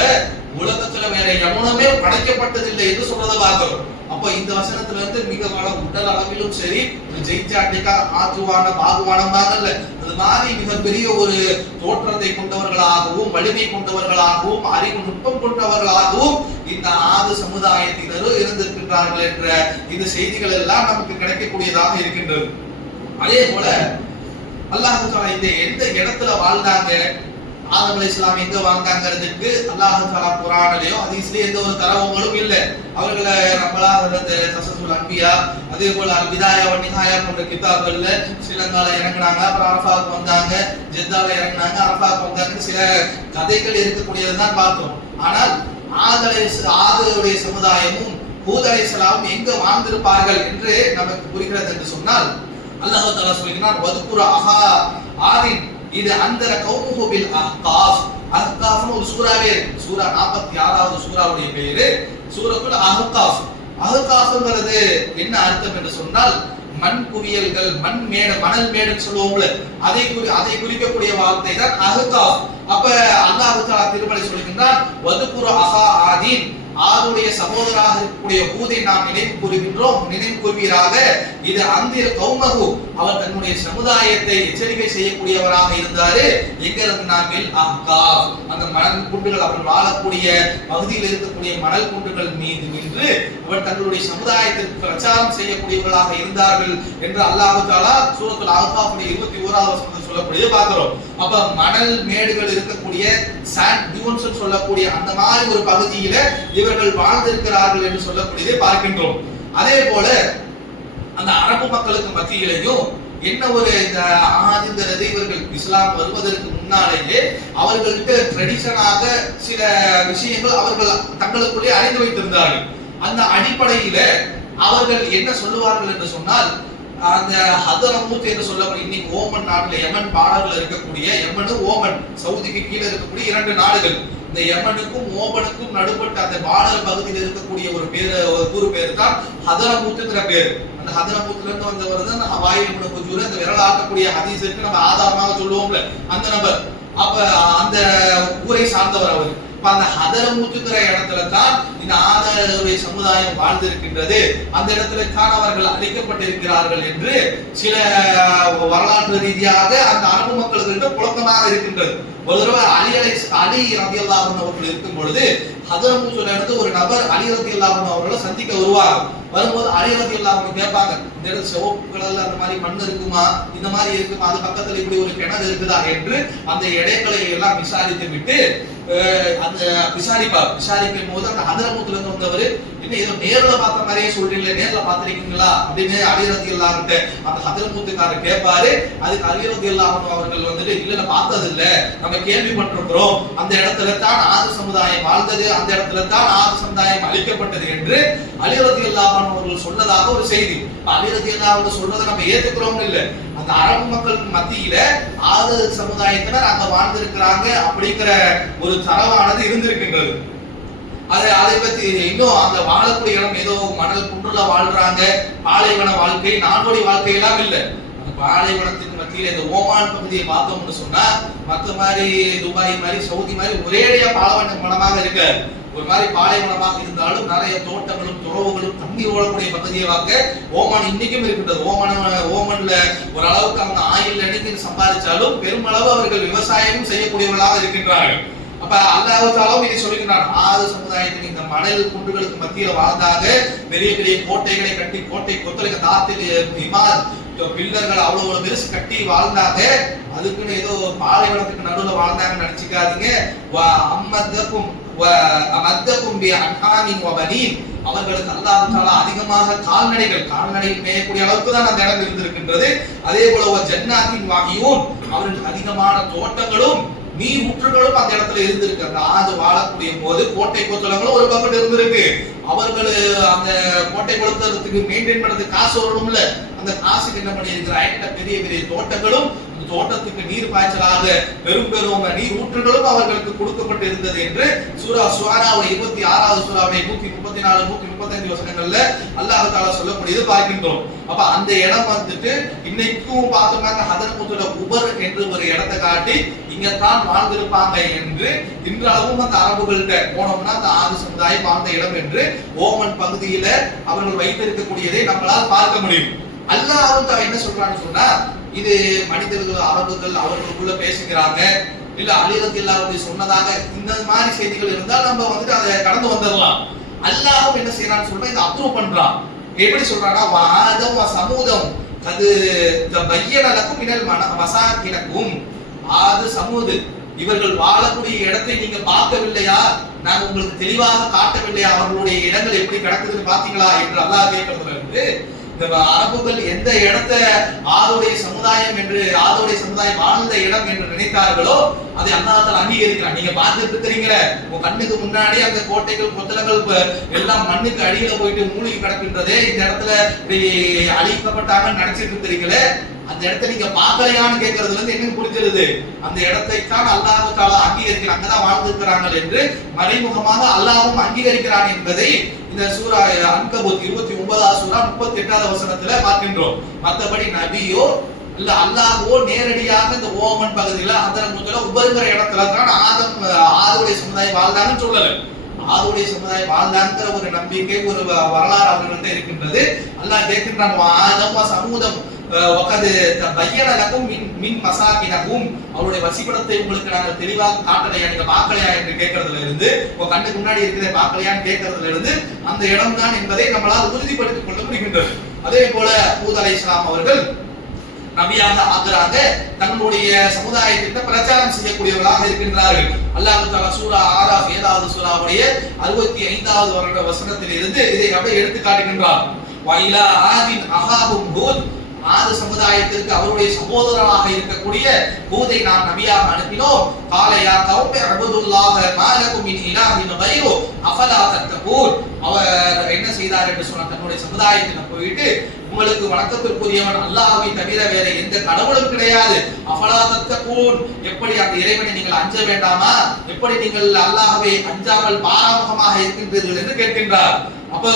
உலகத்துல வேற எவனுமே படைக்கப்பட்டதில்லை என்று சொல்றதை பார்க்கிறோம். அப்ப இந்த வசனத்துல இருந்து மிக உடல் அளவிலும் சரி ஜெயிச்சாட்டிக்கா ஆற்றுவான பாகுவானம்பாங்கல்ல, அது மாதிரி மிகப்பெரிய ஒரு தோற்றத்தை கொண்டவர்களாகவும் வலிமை கொண்டவர்களாகவும் அறிவு நுட்பம் கொண்டவர்களாகவும் இந்த ஆது சமுதாயத்தினரும் இருந்திருக்கின்றார்கள் என்ற இந்த செய்திகள் எல்லாம் நமக்கு கிடைக்கக்கூடியதாக இருக்கின்றது. அதே போல அல்லாஹ் தஆலா இந்த எந்த இடத்துல வாழ்ந்தாங்க, ஆதம் அலைஹிஸ்ஸலாம் எங்க வாழ்ந்தாங்கிறதுக்கு அல்லாஹ் தஆலா குர்ஆனிலேயோ ஹதீஸ்லயோ எந்த ஒரு தரவுகளும் இல்ல. அவர்களை நம்மளா அந்த தஸஸுல் அன்பியா அதே போல அல் பிதாயா வ நிஹாயா போன்ற கிதாபுகள்ல ஸ்ரீலங்கால இறங்குனாங்க, அப்புறம் அரஃபாவுக்கு வந்தாங்க, ஜெத்தால இறங்குனாங்க, அரஃபாவுக்கு வந்தாங்க, சில கதைகள் இருக்கக்கூடியதை தான் பார்த்தோம். ஆனால் ஆதுடைய சமுதாயமும் ஹூத் அலைஹிஸ்ஸலாமும் எங்க வாழ்ந்திருப்பார்கள் என்று நமக்கு புரிகிறது என்று சொன்னால் அல்லாஹ் தஆலா சொல்கிறார், வதுகுர அஹா ஆதின், இது அந்தர கௌமுஹு பில் அஹ்காஃப். அஹ்காஃப்னு ஒரு சூராவே, சூரா 46வது சூராவுடைய பேரு சூரத்துல் அஹ்காஃப். அஹ்காஃப்ங்கிறது என்ன அர்த்தம் என்று சொன்னால் மண் குவியல்கள், மண் மேடு, மணல் மேடுன்னு சொல்லுவோம்ல, அதை குறிக்கக்கூடிய வார்த்தை தான் அஹ்காஃப். அப்ப அல்லாஹ் தஆலா திருமலை சொல்கின்றார், வதுகுர அஹா ஆதீன், ஆதுடைய சகோதராக இருக்கக்கூடிய ஹூதை நாம் நினைவு கூறுவீராக. இது அந்திர கௌமகு, அவர் தன்னுடைய சமுதாயத்தை எச்சரிக்கை செய்யக்கூடியவராக இருந்தாரு. எங்க இருந்தார்கள்? அஹ்காஃப், அந்த மணல் குண்டுகள், அவர்கள் வாழக்கூடிய பகுதியில் இருக்கக்கூடிய மணல் குண்டுகள் மீது நின்று அவர் தங்களுடைய சமுதாயத்திற்கு பிரச்சாரம் செய்யக்கூடியவர்களாக இருந்தார்கள் என்று அல்லாஹ் தஆலா சூரத்துல் அஹ்காஃப் 21வது வசனத்தில் சொல்லக்கூடியது பார்க்கிறோம். அப்ப மணல் மேடுகள் இருக்கக்கூடிய சாண்ட் டியூன்ஸ் சொல்லக்கூடிய அந்த மாதிரி ஒரு பகுதியில இவர்கள் வாழ்ந்திருக்கிறார்கள் என்று சொல்லக்கூடியதை பார்க்கின்றோம். அதே போல அந்த அரபு மக்களுக்கு மத்தியிலேயும் என்ன ஒரு இந்த ஆதிங்கிறது, இவர்கள் இஸ்லாம் வருவதற்கு முன்னாலேயே அவர்களுக்கு ட்ரெடிஷனாக சில விஷயங்கள் அவர்கள் தங்களுக்குள்ளே அறிந்து வைத்திருந்தார்கள். அந்த அடிப்படையில அவர்கள் என்ன சொல்லுவார்கள் என்று சொன்னால், அந்த ஹதரமூத் என்று சொல்லக்கூடிய இன்னைக்கு ஓமன் நாட்டில் யமன் பார்டர்ல இருக்கக்கூடிய யமனும் ஓமன், சவுதிக்கு கீழே இருக்கக்கூடிய 2 நாடுகள், இந்த யமனுக்கும் ஓமனுக்கும் நடுப்பட்ட அந்த பார்டர் பகுதியில் இருக்கக்கூடிய ஒரு ஊர் பேர் தான் ஹதரமூத்ங்கிற பேர். அந்த ஹதரமூத்ல இருந்து வந்தவர் தான் ஹவாயில் இப்னு குஜூர், அந்த விரல் ஆட்டக்கூடிய ஹதீஸுக்கு நம்ம ஆதாரமாக சொல்லுவோம்ல அந்த நபர். அப்ப அந்த ஊரை சார்ந்தவர் அவர். அந்த ஹதரமூத்துங்கிற இடத்துல தான் இந்த ஆதருடைய சமுதாயம் வாழ்ந்திருக்கின்றது, அந்த இடத்துல தான் அவர்கள் அழிக்கப்பட்டிருக்கிறார்கள் என்று சில வரலாற்று ரீதியாக அந்த அரபு மக்களுக்கு புழக்கமாக இருக்கின்றது. ஒரு தடவை அலி ரலியல்லாஹு அன்ஹு அவர்கள் இருக்கும் பொழுது ஹதரமூத்துல இருந்து ஒரு நபர் அலி ரலியல்லாஹு அன்ஹு அவர்களை சந்திக்க வரும்போது அலி ரலியல்லாஹு அன்ஹு கேட்பாங்க, இந்த இடத்துல சிவப்பு கலர்ல அந்த மாதிரி மண் இருக்குமா, இந்த மாதிரி இருக்குமா, அது பக்கத்துல இப்படி ஒரு கிணறு இருக்குதா என்று அந்த இடைகளை எல்லாம் விசாரித்து விட்டு அந்த விசாரிக்கும் போது அந்த ஹதரமூத்துல இருந்து வந்தவர், என்ன ஏதோ நேர்ல பார்த்த மாதிரியே சொல்றீங்களே, நேர்ல பாத்திருக்கீங்களா அப்படின்னு அலி ரலியல்லாஹு அன்ஹு அந்த ஹதரமூத்துக்காரர் கேட்பாரு. அதுக்கு அலி ரலியல்லாஹு அன்ஹு அவர்கள் வந்துட்டு இல்ல பார்த்தது இல்ல, நம்ம கேள்விப்பட்டிருக்கிறோம், அந்த இடத்துல தான் ஆது சமுதாயம் வாழ்ந்தது, அந்த இடத்துல தான் ஆது சமுதாயம் அழிக்கப்பட்டது என்று அலி ரலியல்லாஹு அன்ஹு அவர்கள் சொன்னதாக ஒரு செய்தி. அலி ரலியல்லாஹு அன்ஹு சொல்றதை நம்ம ஏத்துக்கிறோம் இல்ல, அந்த அரபு மக்களுக்கு மத்தியில ஆது சமுதாயத்தினர் அங்க வாழ்ந்திருக்கிறாங்க அப்படிங்கிற ஒரு தரவானது இருந்திருக்கின்றது. அதை பத்தி இன்னும் அந்த வாழக்கூடிய இடம் ஏதோ மணல் குன்றுல வாழ்றாங்க, பாலைவன வாழ்க்கை, நாடோடி வாழ்க்கை எல்லாம் இல்ல. அந்த பாலைவனத்துக்கு மத்தியில இந்த ஓமான் பகுதியை பார்த்தோம்னு சொன்னா மத்த மாதிரி துபாய் மாதிரி சவுதி மாதிரி ஒரேடியா பாலைவனமாக இருக்க, ஒரு மாதிரி பாலைவனமாக இருந்தாலும் நிறைய தோட்டங்களும் துறவுகளும் தண்ணி ஓடக்கூடிய பகுதியை பார்க்க ஓமான் இன்னைக்கும் இருக்கின்றது. ஓமன்ல ஓரளவுக்கு அவங்க ஆயில் அன்னைக்கு சம்பாதிச்சாலும் பெருமளவு அவர்கள் விவசாயமும் செய்யக்கூடியவர்களாக இருக்கின்றார்கள். அப்ப அல்லாஹ் தஆலா இதை சொல்லுகிறார், ஆது சமுதாயத்தின் இந்த மணல் குன்றுகளுக்கு மத்தியில வாழ்ந்தாக, பெரிய பெரிய கோட்டைகளை கட்டி கோட்டை கொத்தளங்க தாத்தில் இமாத் பில்லர்கள் அவ்வளவு பெருசு கட்டி வாழ்ந்தாங்க. அதுக்குன்னு ஏதோ பாலைவனத்துக்கு நடுவுல வாழ்ந்தாங்கன்னு நினைச்சுக்காதீங்க. அவர்களுக்கு அல்லாஹ் தஆலா அதிகமாக கால்நடை மேயக்கூடிய அளவுக்கு தான் அந்த இடம் இருந்திருக்கின்றது. அதே போல ஜன்னாத்தின் வாகியூன், அவர்களுக்கு அதிகமான தோட்டங்களும் நீர் ஊற்றுகளும் அந்த இடத்துல இருந்திருக்கு. அந்த ஆது வாழக்கூடிய போது கோட்டை கொத்தளங்களும் ஒரு பக்கம் இருந்திருக்கு. அவர்கள் அந்த கோட்டை கொத்தளத்துக்கு மெயின்டைன் பண்றதுக்கு காசு வரணும்ல, அந்த காசுக்கு என்ன பண்ணி இருக்கிற பெரிய பெரிய தோட்டங்களும் தோட்டத்துக்கு நீர் பாய்ச்சலாக பெரும் நீர் ஊற்றுகளும் அவர்களுக்கு கொடுக்கப்பட்டு இருந்தது என்று சூரா ஷுஆராவுடைய 26வது சூராவுடைய 134 135 வசனங்கள்ல அல்லாஹ் தஆலா சொல்லக்கூடியது பார்க்கின்றோம். அப்ப அந்த இடம் வந்துட்டு இன்னைக்கும் பார்த்தோம்னா ஹதரமூத்துல உபர் என்று ஒரு இடத்தை காட்டி இங்கத்தான் வாழ்ந்திருப்பாங்க என்று இன்றளவும் அந்த அரபுகள்கிட்ட போனோம்னா அந்த ஆது சமுதாயம் வாழ்ந்த இடம் என்று ஓமன் பகுதியில அவர்கள் வைத்திருக்கக்கூடியதை நம்மளால் பார்க்க முடியும். அல்லாஹ் என்ன சொல்றான்னு சொன்னா, இது மனிதர்கள் அரபுகள் அவர்களுக்குள்ள பேசுகிறாங்க, இல்ல அலி ரலியல்லாஹு அன்ஹு சொன்னதாக இந்த மாதிரி செய்திகள் இருந்தால் நம்ம வந்துட்டு அதை கடந்து வந்துடலாம். அல்லாஹ் என்ன செய்யறான்னு சொல்றா, இதை அப்ரூவ் பண்றான். எப்படி சொல்றானா, வாதம் சமூதம் அது பையனலக்கும் மினல் மசாக்கினக்கும், ஆது சமூது இவர்கள் வாழக்கூடிய இடத்தை நீங்க பார்க்கவில்லையா, நான் உங்களுக்கு தெளிவாக காட்டவில்லையா, அவர்களுடைய இடங்கள் எப்படி கிடக்குதுன்னு பாத்தீங்களா என்று அல்லாஹ் கேட்கறதுல இருந்து இந்த அரபுகள் எந்த இடத்தை ஆதுடைய சமுதாயம் வாழ்ந்த இடம் என்று நினைத்தார்களோ அதை அல்லாஹ் தஆலா அங்கீகரிக்கிறான். நீங்க பார்த்துட்டு இருக்கிறீங்களே, உங்க கண்ணுக்கு முன்னாடி அந்த கோட்டைகள் கொத்தளங்கள் எல்லாம் மண்ணுக்கு அடியில போயிட்டு மூழ்கி கிடக்கின்றதே, இந்த இடத்துல இப்படி அழிக்கப்பட்டாங்கன்னு நினைச்சிட்டு இருக்கிறீங்களே, அந்த இடத்தை நீங்க பார்க்கலையான்னு கேட்கறதுல இருந்து என்ன புரிஞ்சிருது, அந்த இடத்தை தான் அல்லாஹ் தஆலா அங்கீகரிக்கிறான், அங்கதான் வாழ்ந்திருக்கிறாங்க என்று மறைமுகமாக அல்லாஹ்வும் அங்கீகரிக்கிறான் என்பதை இந்த சூரா அன்கபூத் 29வது சூரா 38வது வசனத்துல பார்க்கின்றோம். மற்றபடி நபியோ இல்ல அல்லாஹ்வோ நேரடியாக இந்த ஓமன் பகுதியில ஹதரமூத்துல உபர்ங்கிற இடத்துல தான் ஆதுடைய சமுதாயம் வாழ்ந்தாங்கன்னு சொல்லல. ஆதுடைய சமுதாயம் வாழ்ந்தாங்கிற ஒரு நம்பிக்கை, ஒரு வரலாறு அவர்கள்ட்ட இருக்கின்றது. அல்லாஹ் கேட்கின்றான், ஆதம் சமூகம் அவருடைய வசிப்பிடத்தை உங்களுக்கு நாங்கள் தெளிவாக காட்டலையா, நீங்க பார்க்கலையா என்று கேட்கறதுல இருந்து, கண்ணுக்கு முன்னாடி இருக்கிற பார்க்கலையான்னு கேட்கறதுல இருந்து அந்த இடம் தான் என்பதை நம்மளால் உறுதிப்படுத்திக் கொள்ள முடிகின்றது. அதே போல ஹூத் அலைஹிஸ்ஸலாம் அவர்கள் நபியாக ஆகிறாங்க, தங்களுடைய சமுதாயத்திற்கு பிரச்சாரம் செய்யக்கூடியவர்களாக இருக்கின்றார்கள். அல்லாஹ் தஆலா சூரா ஆராஃப் 7வது சூராவுடைய 65வது வசனத்தில் இருந்து இதை அப்படியே எடுத்து காட்டுகின்றார். வைலா ஆதின் அஹாஹும் ஹூத், ஆது சமுதாயத்திற்கு அவருடைய சகோதரராக இருக்கக்கூடிய ஹூதை நாம் நபியாக அனுப்பினோம். காலையா கௌமி அபுதுல்லாஹ மாலகும் மின் இலாஹின் கைரு அஃபலா தத்தகூன். அவர் என்ன செய்தார் என்று சொன்ன தன்னுடைய சமுதாயத்திற்கு போயிட்டு, உங்களுக்கு வணக்கத்திற்குரியவன் அல்லாஹ்வை தவிர வேற எந்த கடவுளும் கிடையாது, அஃபலா தத்தகூன், எப்படி அந்த இறைவனை நீங்கள் அஞ்ச வேண்டாமா, எப்படி நீங்கள் அல்லாஹ்வை அஞ்சாமல் பாராமுகமாக இருக்கின்றீர்கள் என்று கேட்கின்றார். அப்போ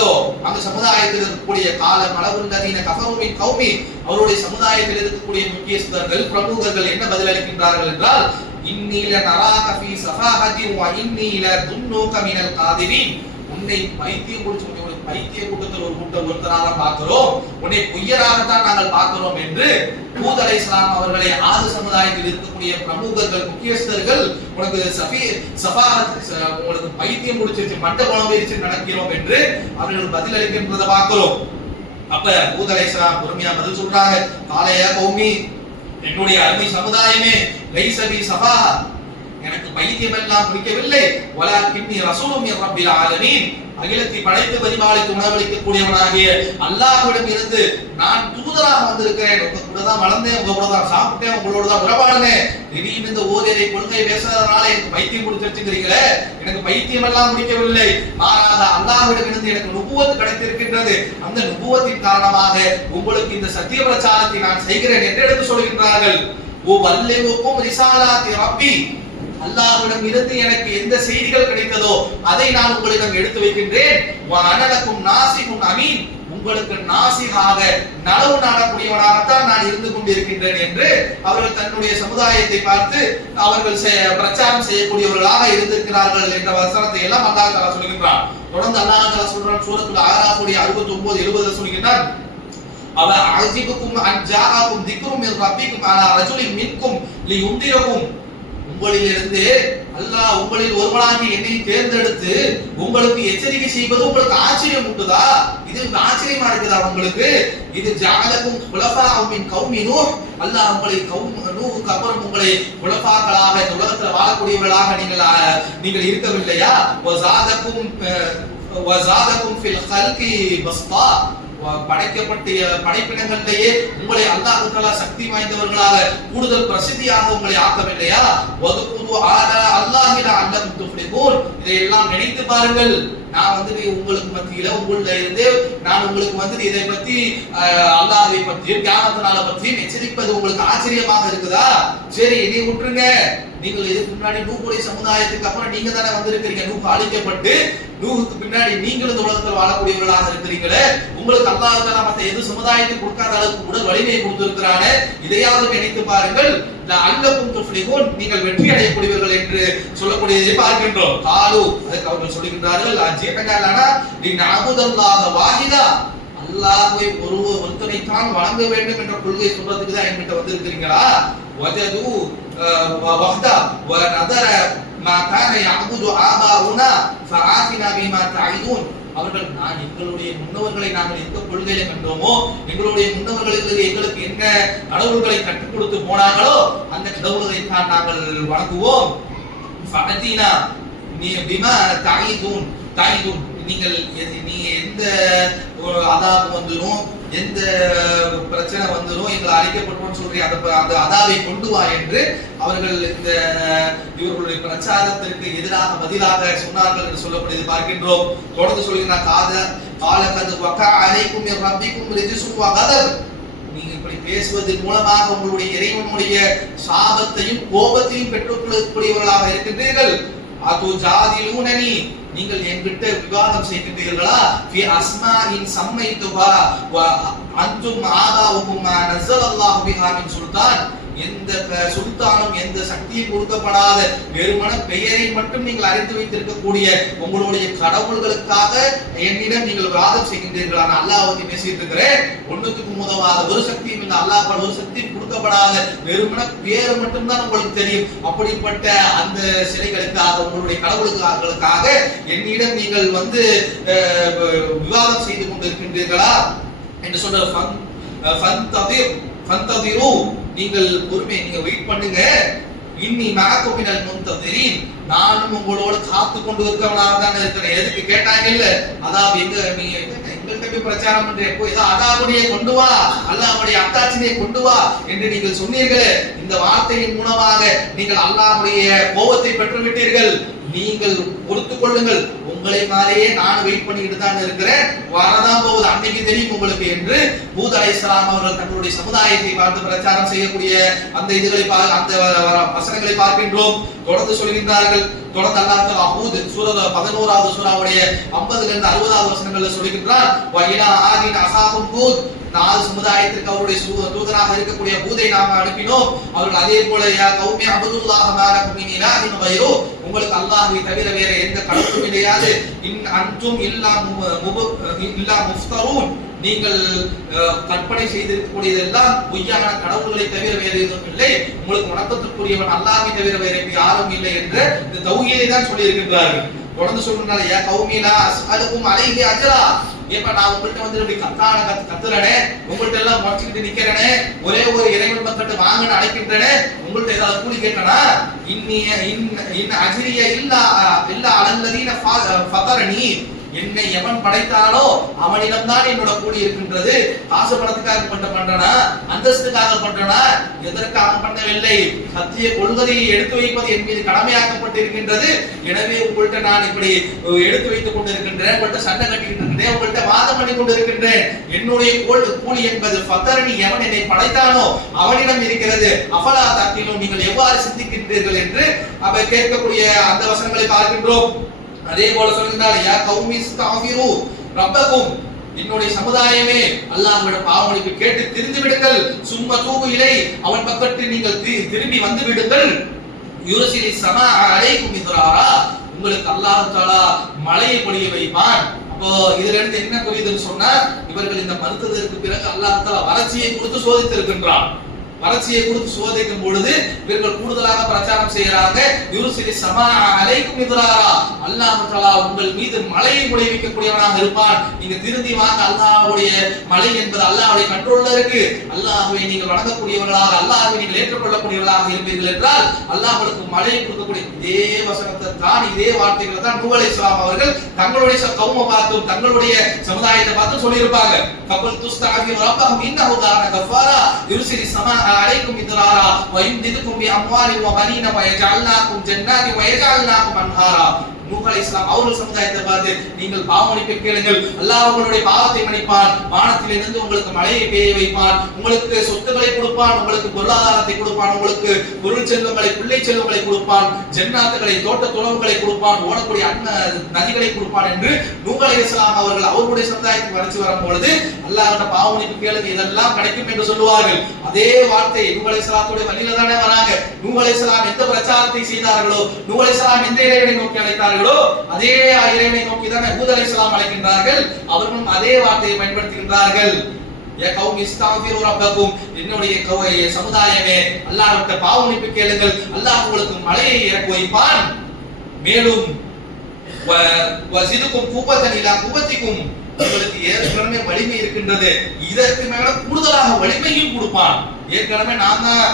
அந்த சமுதாயத்தில் இருக்கக்கூடிய காலம் அளவுண்டதீன கஃபருமின் கௌமி, அவருடைய சமுதாயத்தில் இருக்கக்கூடிய முக்கியஸ்தர்கள் பிரமுகர்கள் என்ன பதில் அளிக்கின்றார்கள் என்றால், இன்னீல நராக ஃபீ ஸஃபாஹதி வ இன்னீல துன்னூக மினல் காதிபின், உன்னை பைத்தியம் பிடிச்சு பைத்திய கூட்டத்தில் ஒரு ஒருத்தராக பார்க்கிறோம், உன்னை பொய்யராகத்தான் நாங்கள் பார்க்கிறோம் என்று ஹூத் அலைஹிஸ்ஸலாம் அவர்களை ஆது சமுதாயத்தில் இருக்கக்கூடிய பிரமுகர்கள் முக்கியஸ்தர்கள் உனக்கு உங்களுக்கு பைத்தியம் பிடிச்சிருச்சு, மட்ட குழம்பிருச்சு நடக்கிறோம் என்று அவர்கள் பதில் அளிக்கின்றதை பார்க்கிறோம். அப்ப ஹூத் அலைஹிஸ்ஸலாம் பொறுமையா பதில் சொல்றாங்க, காலையா கௌமி, என்னுடைய அருமை சமுதாயமே, லைஸபி ஸஃபா, எனக்கு பைத்தியம் எல்லாம் பிடிக்கவில்லை, வலாக்கின்னி ரசூலும் மின் ரப்பில் ஆலமீன், அகிலத்தை படைத்து பரிபாலித்து உணவளிக்கக்கூடியவனாகிய அல்லாஹ்விடம் இருந்து நான் தூதராக வந்திருக்கிறேன். உங்க கூட தான் வளர்ந்தேன், உங்க கூட தான் சாப்பிட்டேன், உங்களோட தான் உறவாடினேன். திடீர்னு இந்த ஓரிரை கொள்கை பேசுறதுனால எனக்கு பைத்தியம் பிடிச்சிருச்சுங்கிறீங்களே, எனக்கு பைத்தியம் எல்லாம் முடிக்கவில்லை, மாறாக அல்லாஹ்விடம் இருந்து எனக்கு நுபுவத் கிடைத்திருக்கின்றது. அந்த நுபுவத்தின் காரணமாக உங்களுக்கு இந்த சத்திய பிரச்சாரத்தை நான் செய்கிறேன் என்று எடுத்து சொல்கின்றார்கள். ஓ வல்லிவுக்கும் ரிசாலாத்தி ரப்பி, அல்லாஹ்விடம் இருந்து எனக்கு எந்த செய்திகள் கிடைத்ததோ அதை நான் உங்களிடம் எடுத்து வைக்கின்றேன். வஅனலக்கும் நாசிஹுன் அமீன், உங்களுக்கு நாசிஹாக நலவு நாடக்கூடியவனாகத்தான் நான் இருந்து கொண்டிருக்கின்றேன் என்று அவர்கள் தன்னுடைய சமுதாயத்தை பார்த்து அவர்கள் பிரச்சாரம் செய்யக்கூடியவர்களாக இருந்திருக்கிறார்கள் என்ற வசனத்தை எல்லாம் அல்லாஹ் தஆலா சொல்கின்றான். தொடர்ந்து அல்லாஹ் தஆலா சொல்றான் சூரத்துல் ஆராஃபுடைய 69 70 சொல்கிறான், அவ அஜிபுக்கும் அன் ஜாஅக்கும் திக்ரும் மின் ரப்பிக்கும் அலா ரஜுலின் மின்கும் லியுந்திரகும், உங்களிலிருந்து அல்லாஹ் உங்களில் ஒருவனாகி என்னை தேர்ந்தெடுத்து உங்களுக்கு எச்சரிக்கை செய்வது உங்களுக்கு ஆச்சரியம் உண்டுதா? இது ஆச்சரியமா இருக்குதா உங்களுக்கு? இது ஜஅலகும் குலஃபாஉ மின் கௌமி நூஹ், அல்லாஹ் உங்களை நூஹுக்கு அப்புறம் உங்களை குலஃபாக்களாக இந்த உலகத்தில் வாழக்கூடியவர்களாக நீங்கள் இருக்கவில்லையா? வஸாதகும் ஃபில் கல்கி பஸ்தா, படைக்கப்பட்ட படைப்பினங்களிலேயே உங்களை அல்லாஹ் தஆலா சக்தி வாய்ந்தவர்களாக கூடுதல் பிரசித்தியாக உங்களை ஆக்கவில்லையா? வதுகுரு ஆலா அல்லாஹில அல்லம் துஃப்லிஹூன், இதையெல்லாம் நினைத்து பாருங்கள். நான் உங்களுக்கு மத்தியில உங்கள்ட்ட இருந்து நான் உங்களுக்கு இதை பத்தி அல்லாஹ்வை பற்றியும் கியாமத் நாளை பற்றியும் எச்சரிப்பது உங்களுக்கு ஆச்சரியமாக இருக்குதா? சரி, இதை விட்டுருங்க. நீங்கள் இதுக்கு முன்னாடி நூஹுடைய சமுதாயத்துக்கு அப்புறம் நீங்க தானே வந்திருக்கிறீங்க. நூஹ் அழிக்கப்பட்டு நூஹுக்கு பின்னாடி நீங்களும் இந்த உலகத்தில் வாழக்கூடியவர்களாக இருக்கிறீங்களே, உங்களுக்கு அல்லாஹ் தஆலா மற்ற எது சமுதாயத்துக்கு கொடுக்காத அளவுக்கு உடல் வலிமையை கொடுத்திருக்கிறானே, இதையாவது நினைத்து பாருங்கள். அல்லக்கும் துஃப்லிஹூன், நீங்கள் வெற்றி அடையக்கூடியவர்கள் என்று சொல்லக்கூடியதை பார்க்கின்றோம். காலு, அதுக்கு அவர்கள் சொல்லுகின்றார்கள், அஜிஅனா லனா லினஅபுதல்லாஹ வாஹிதா, அல்லாஹ்வை ஒருத்தனை தான் வணங்க வேண்டும் என்ற கொள்கை சொல்றதுக்கு தான் என்கிட்ட வந்திருக்கிறீங்களா? வஜது வஹதா வநதர மா கான யஅபுது ஆபாஉனா ஃபஆதினா பிமா தஇதுன், அவர்கள் எங்களுடைய முன்னவர்களை நாங்கள் எந்த கொள்கையை கண்டோமோ, எங்களுடைய முன்னவர்களுக்கு எங்களுக்கு என்ன கடவுள்களை கற்றுக் கொடுத்து போனாங்களோ அந்த கடவுள்களை தான் நாங்கள் வணங்குவோம். ஃபஅதினா பிமா தஇதுன், நீங்கள் எந்த அதாபு வந்துரும், எந்த பிரச்சனை வந்துரும், எங்களை அழிக்கப்பட்டோம்னு சொல்லி அந்த அதாவை கொண்டு வா என்று அவர்கள் இந்த இவர்களுடைய பிரச்சாரத்திற்கு எதிராக பதிலாக சொன்னார்கள் என்று சொல்லப்படுகிறது பார்க்கின்றோம். தொடர்ந்து சொல்கிறார், காலகது வகா அலைக்கும் மின் ரப்பிக்கும் ரிஜ்சுன் வ கதர், நீங்க இப்படி பேசுவதன் மூலமாக உங்களுடைய இறைவனுடைய சாபத்தையும் கோபத்தையும் பெற்றுக்கொள்ளக்கூடியவர்களாக இருக்கின்றீர்கள். அது ஜாதிலூனனி, நீங்கள் என்கிட்ட விவாதம் செய்கின்றீர்களா? ஃபி அஸ்மாஇன் சம்மைதுஹா வ அன்தும் ஆதாவுக்கும் மா நஸலல்லாஹு பிஹா மின் சுல்தான், எந்த சுல்தானும் எந்த சக்தியும் கொடுக்கப்படாத வெறுமன பெயரை மட்டும் நீங்கள் அறிந்து வைத்திருக்கக்கூடிய உங்களுடைய கடவுள்களுக்காக என்னிடம் நீங்கள் வாதம் செய்கின்றீர்கள். நான் அல்லாஹ் பத்தி பேசிட்டு இருக்கிறேன். ஒண்ணுக்கு உதவாத ஒரு சக்தியும் இந்த அல்லாஹ் ஒரு சக்தியும் கொடுக்கப்படாத வெறுமன பேர் மட்டும்தான் உங்களுக்கு தெரியும். அப்படிப்பட்ட அந்த சிலைகளுக்காக உங்களுடைய கடவுளுக்காக என்னிடம் நீங்கள் விவாதம் செய்து கொண்டிருக்கின்றீர்களா என்று சொல்ற நீங்கள் பொறுமை, நீங்க வெயிட் பண்ணுங்க. இன்னி மஅகும் மினல் முன்ததிரீன், நானும் உங்களோட காத்து கொண்டு இருக்கவனாக தான் இருக்கிறேன். எதுக்கு கேட்டாங்க இல்ல, அதாவது எங்கள்கிட்ட போய் பிரச்சாரம் பண்ற, எப்போ ஏதோ அதாவுடைய கொண்டு வா, அல்லாஹ்வுடைய அத்தாட்சியை கொண்டு வா என்று நீங்கள் சொன்னீர்களே, இந்த வார்த்தையின் மூலமாக நீங்கள் அல்லாஹ்வுடைய கோபத்தை பெற்று விட்டீர்கள். நீங்கள் பொறுத்துக் கொள்ளுங்கள், உங்களை மாதிரியே நான் வெயிட் பண்ணிட்டு தான் இருக்கிறேன், வரதான் போகுது, அன்னைக்கு தெரியும் உங்களுக்கு என்று ஹூத் அலைஹிஸ்ஸலாம் அவர்கள் தங்களுடைய சமுதாயத்தை பார்த்து பிரச்சாரம் செய்யக்கூடிய அந்த அந்த வசனங்களை பார்க்கின்றோம். தொடர்ந்து சொல்கின்றார்கள். தொடர்ந்து அல்லாஹ் ஹூத் சூரா 11வது சூராவுடைய 50ல இருந்து 60வது வசனங்கள்ல சொல்கின்றார், வயிலா ஆதின் அஹாஹும் ஹூத், நாலு சமுதாயத்திற்கு அவருடைய தூதராக இருக்கக்கூடிய ஹூதை நாம அனுப்பினோம். அவர்கள் அதே போல யா கௌமி அபுதுல்லாஹ மா லகும் மின் இலாஹின் கைரு, உங்களுக்கு அல்லாஹ்வை தவிர வேற எந்த கடவுளும் கிடையாது. இன் அன்தும் இல்லா முஃப்தரூன், நீங்கள் கற்பனை செய்திருக்கக்கூடியதெல்லாம் பொய்யான கடவுள்களை தவிர வேறு எதுவும் இல்லை, உங்களுக்கு வணக்கத்திற்குரியவன் அல்லாஹ்வை தவிர வேற யாரும் இல்லை என்று இந்த தௌஹீதை தான் சொல்லி இருக்கின்றார்கள். தொடர்ந்து சொல்றாங்க, யா கௌமி லா அஸ்அலுகும் அலைஹி அஜ்ரா, ஏப்பா நான் உங்கள்கிட்ட இப்படி கத்துறனே, உங்கள்கிட்ட எல்லாம் முறைச்சுக்கிட்டு நிக்கிறனே, ஒரே ஒரு இறைவன் மக்கள்கிட்ட வாங்கன்னு அழைக்கின்றனே, உங்கள்கிட்ட ஏதாவது கூலி கேட்டனா, இன் அஜ்ரிய இல்லா அலல்லதீன ஃபதரனி, என்னை எவன் படைத்தானோ அவனிடம் தான் என்னோட கூலி இருக்கின்றது. காசு பணத்துக்காக பண்றனா, அந்தஸ்துக்காக பண்றனா, எதற்காக பண்ணவில்லை, சத்திய கொள்கையை எடுத்து வைப்பது என் மீது கடமையாக்கப்பட்டிருக்கின்றது. எனவே உங்கள்கிட்ட நான் இப்படி எடுத்து வைத்துக் கொண்டிருக்கின்றேன், உங்கள்கிட்ட சண்டை கட்டிக்கிட்டு இருக்கின்றேன், உங்கள்கிட்ட வாதம் பண்ணி கொண்டிருக்கின்றேன். என்னுடைய கூலி என்பது ஃபதரனி, எவன் என்னை படைத்தானோ அவனிடம் இருக்கிறது. அஃபலா தஅகிலூன், நீங்கள் எவ்வாறு சிந்திக்கின்றீர்கள் என்று அவர் கேட்கக்கூடிய அந்த வசனங்களை பார்க்கின்றோம். அதே போல சொல்கிறார், யா கௌமி இஸ்தக்ஃபிரு ரப்பக்கும், என்னுடைய சமுதாயமே அல்லாஹ்விடம் பாவமன்னிப்பு கேட்டு திரும்பி விடுங்கள். சும்ம தூபு இலை, அவன் பக்கத்தில் நீங்கள் திரும்பி வந்து விடுங்கள். யுர்சிலி ஸமா அலைக்கும் மித்ராரா, உங்களுக்கு அல்லாஹ் தஆலா மழையை பொழிய வைப்பான். அப்போ இதுல இருந்து என்ன புரியுதுன்னு சொன்னா, இவர்கள் இந்த மறுத்ததற்கு பிறகு அல்லாஹ் தஆலா வறட்சியை கொடுத்து சோதித்து இருக்கின்றான். வறட்சியை கொடுத்து சோதிக்கும் பொழுது இவர்கள் கூடுதலாக பிரச்சாரம் செய்யறாங்க. யுர்சிலி ஸமா அலைக்கும் மித்ராரா, அல்லாஹ் தஆலா உங்கள் மீது மழையை பொழிவிக்கக்கூடியவனாக இருப்பான். நீங்க திருந்தி வாங்க, அல்லாஹ்வுடைய மழை என்பது அல்லாஹ்வுடைய கண்ட்ரோல்ல இருக்கு. அல்லாஹ்வை நீங்கள் வணங்கக்கூடியவர்களாக, அல்லாஹ்வை நீங்கள் ஏற்றுக்கொள்ளக்கூடியவர்களாக இருப்பீர்கள் என்றால் அல்லாஹ் உங்களுக்கு மழையை கொடுக்கக்கூடிய இதே வசனத்தை தான், இதே வார்த்தைகளை தான் நூஹ் அலைஹிஸ்ஸலாம் அவர்கள் தங்களுடைய கௌம பார்த்தும் தங்களுடைய சமுதாயத்தை பார்த்து சொல்லியிருப்பாங்க. கபல் துஸ்தஅஃபிரு ரப்பஹும் இன்னஹு கான கஃபாரா யுர்சிலி ஸமா அலைக்கும் மித்ராரா வயும்திதுக்கும் பி அம்வாலின் வ பனீன வயஜஅல்னாகும் ஜன்னாத்தின் வயஜஅல்னாகும் அன்ஹாரா. நூஹ் அலைஹிஸ்ஸலாம் அவர்கள் சமுதாயத்தை பார்த்து, நீங்கள் பாவமன்னிப்பு கேளுங்கள், அல்லாஹ் உங்களுடைய பாவத்தை மன்னிப்பான், வானத்திலிருந்து உங்களுக்கு மழையை பெய்ய வைப்பான், உங்களுக்கு சொத்துக்களை கொடுப்பான், உங்களுக்கு பொருளாதாரத்தை கொடுப்பான், உங்களுக்கு பொருள் செல்வங்களை, பிள்ளை செல்வங்களை கொடுப்பான், ஜன்னாத்துகளை, தோட்ட துறவுகளை கொடுப்பான், ஓடக்கூடிய நதிகளை கொடுப்பான் என்று நூஹ் அலைஹிஸ்ஸலாம் அவர்கள் அவர்களுடைய சமுதாயத்துக்கு வரைச்சு வரும்பொழுது அல்லாஹ்விடம் பாவமன்னிப்பு கேளுங்க, இதெல்லாம் கிடைக்கும் என்று சொல்லுவார்கள். அதே வார்த்தை நூஹ் அலைஹிஸ்ஸலாத்துடைய வழியில தானே வராங்க. நூஹ் அலைஹிஸ்ஸலாம் எந்த பிரச்சாரத்தை செய்தார்களோ, நூஹ் அலைஹிஸ்ஸலாம் எந்த இறைவனை நோக்கி அழைத்தார்களோ, அதே இறைவனை நோக்கி தான் ஹூத் அலைஹிஸ்ஸலாம் அழைக்கின்றார்கள். அவர்களும் அதே வார்த்தையை பயன்படுத்துகின்றார்கள். யா கௌமி இஸ்தக்ஃபிரு ரப்பக்கும், என்னுடைய சமுதாயமே அல்லாஹ்விடம் பாவமன்னிப்பு கேளுங்கள், அல்லாஹ் உங்களுக்கு மழையை இறக்கி வைப்பான். மேலும் வஸிதுக்கும் குவத்தன் இலா குவத்திக்கும், உங்களுக்கு ஏற்கனவே வலிமை இருக்கின்றது, இதற்கு மேல கூடுதலாக வலிமையும் கொடுப்பான். ஏற்கனவே நான் தான்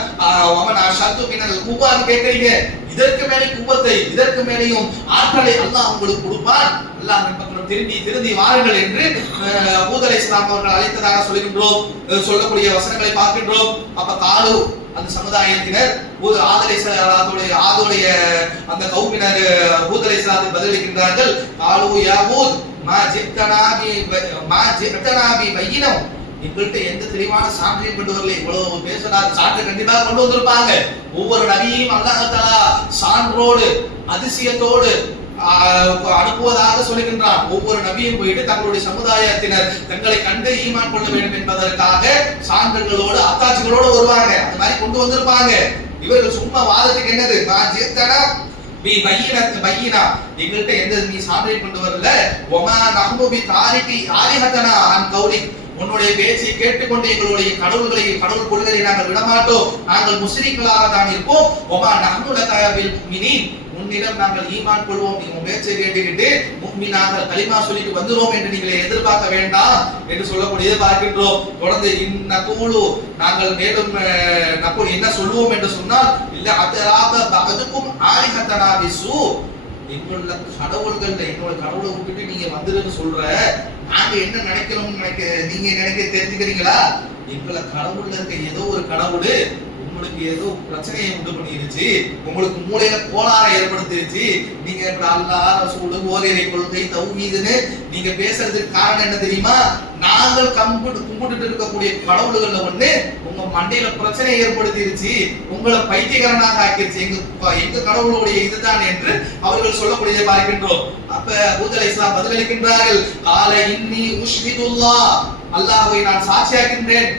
அவன் ஷத்து மினல் குவான்னு கேட்கிறீங்க, இதற்கு மேலே குவத்தை, இதற்கு மேலேயும் ஆற்றலை அல்லாஹ் உங்களுக்கு கொடுப்பான். அல்லாஹ்வின் பக்கம் திரும்பி வாருங்கள் என்று ஹூத் அலைஹிஸ்ஸலாம் அவர்கள் அழைத்ததாக சொல்லக்கூடிய வசனங்களை பார்க்கின்றோம். அப்ப காலு அந்த சமுதாயத்தினர் ஆதுடைய அந்த கௌமினர் ஹூத் அலைஹிஸ்ஸலாத்துக்கு பதிலளிக்கின்றார்கள். காலு யா ஹூத் மா ஜித்தனா பி பையினம், எங்கள்கிட்ட எந்த தெளிவான சான்றையும் கொண்டு வரல. இவ்வளவு பேசுறாங்க, சான்றை கண்டிப்பாக கொண்டு வந்திருப்பாங்க. ஒவ்வொரு நபியும் அல்லாஹ் தஆலா சான்றோடு அதிசயத்தோடு அனுப்புவதாக சொல்லுகின்றான். ஒவ்வொரு நபியும் போயிட்டு தங்களுடைய சமுதாயத்தினர் தங்களை கண்டு ஈமான் கொள்ள வேண்டும் என்பதற்காக சான்றுகளோடு அத்தாட்சிகளோடு வருவாங்க. அந்த மாதிரி கொண்டு வந்திருப்பாங்க. இவர்கள் சும்மா வாதத்துக்கு என்னது எங்கள்கிட்ட எந்த நீ சான்றை கொண்டு வரல. ஒமா நஹ்னு பி தாரிகி ஆலிஹதனா அன் கௌலிக், உன்னுடைய பேச்சை கேட்டுக்கொண்டு எங்களுடைய கடவுள் கொள்கையை நாங்கள் விடமாட்டோம், நாங்கள் முஸ்லிம்களாக தான் இருப்போம். ஒமா நஹ்னு லக பில் முஃமினீன், உன்னிடம் நாங்கள் ஈமான் கொள்வோம், நீங்க பேச்சை கேட்டுக்கிட்டு முஃமினாக கலிமா சொல்லிட்டு வந்துருவோம் என்று நீங்களே எதிர்பார்க்க வேண்டாம் என்று சொல்லக்கூடியதை பார்க்கின்றோம். தொடர்ந்து நகூலு, நாங்கள் மேலும் நகூல் என்ன சொல்லுவோம் என்று சொன்னால், இல்ல அதராப பகதுக்கும் ஆலிஹதனா பிசு, எங்களோட கடவுள்கள் எங்களோட கடவுளை விட்டுட்டு நீங்க வந்துருன்னு சொல்ற, நாங்க என்ன நினைக்கிறோம் நீங்க நினைக்க தெரிஞ்சுக்கிறீங்களா? எங்களை கடவுள்ல இருக்க ஏதோ ஒரு கடவுள் உங்களுக்கு ஏதோ பிரச்சனையை உண்டு பண்ணிருச்சு, உங்களுக்கு மூளையில கோளாறை ஏற்படுத்திருச்சு, நீங்க அல்லாஹ் ரசூல் ஓரிரை கொள்கை தௌஹீதுன்னு நீங்க பேசுறதுக்கு காரணம் என்ன தெரியுமா? நாங்கள் கும்பிட்டு இருக்கக்கூடிய கடவுள்கள்ல ஒண்ணு உங்க மண்டையில பிரச்சனை ஏற்படுத்திருச்சு, உங்களை பைத்தியக்காரனாக ஆக்கிருச்சு, எங்க கடவுளுடைய இதுதான் என்று அவர்கள் சொல்லக்கூடியதை பார்க்கின்றோம். அப்ப ஹூத் அலைஹிஸ்ஸலாம் பதிலளிக்கின்றார்கள், கால இன்னி உஷ்ஹிதுல்லாஹ், அல்லாஹ்வை நான் சாட்சியாகின்றேன்,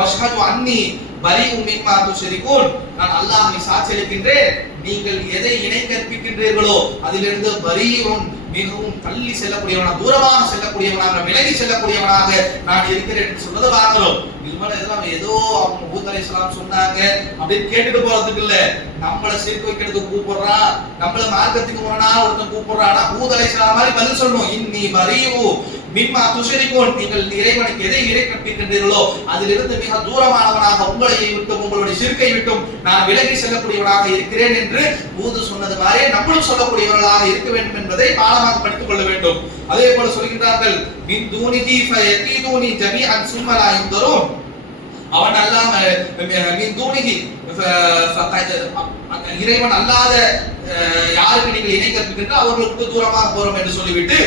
வஷ்ஹது அன்னி பரீஉம் மிம்மா துஷ்ரிகூன், நான் அல்லாஹ்வை சாட்சி அளிக்கின்றேன், நீங்கள் எதை இணை கற்பிக்கின்றீர்களோ அதிலிருந்து பரீஉன், மிகவும் தள்ளி செல்லக்கூடியவனாக, தூரமாக செல்லக்கூடியவனாக, விலகி செல்லக்கூடியவனாக நான் இருக்கிறேன் என்று சொன்னதை பார்க்கிறோம். இது மாதிரி இதெல்லாம் ஏதோ அவங்க ஹூத் அலைஹிஸ்ஸலாம் சொன்னாங்க அப்படின்னு கேட்டுட்டு போறதுக்கு இல்ல, நம்மள சேர்த்து வைக்கிறதுக்கு கூப்பிடுறான், நம்மள மார்க்கத்துக்கு போனா ஒருத்தன் கூப்பிடுறான், ஹூத் அலைஹிஸ்ஸலாம் மாதிரி பதில் சொல்லணும். இன்னி பரீஉ மிம்மா துஷ்ரிகூன், நீங்கள் இறைவனுக்கு எதை இணை கற்பிக்கின்றீர்களோ அதிலிருந்து மிக தூரமானவனாக, உங்களை விட்டும் உங்களுடைய ஷிர்க்கை விட்டும் நான் விலகி செல்லக்கூடியவனாக இருக்கிறேன் என்று ஹூத் சொன்னது மாதிரி நம்மளும் சொல்லக்கூடியவர்களாக இருக்க வேண்டும் என்பதை பாடமாக படித்துக் கொள்ள வேண்டும். அதே போல சொல்கின்றார்கள், மின் தூனிஹி ஃபயகீதுனி ஜமீஅன் சும்ம லா யுன்தரூன், அவன் அல்லாம மின் தூனிஹி இறைவன் அல்லாத யாருக்கு நீங்கள் இணை கற்பிக்கின்றீர்களோ அவர்களுக்கு தூரமாக போறோம் என்று சொல்லிவிட்டு,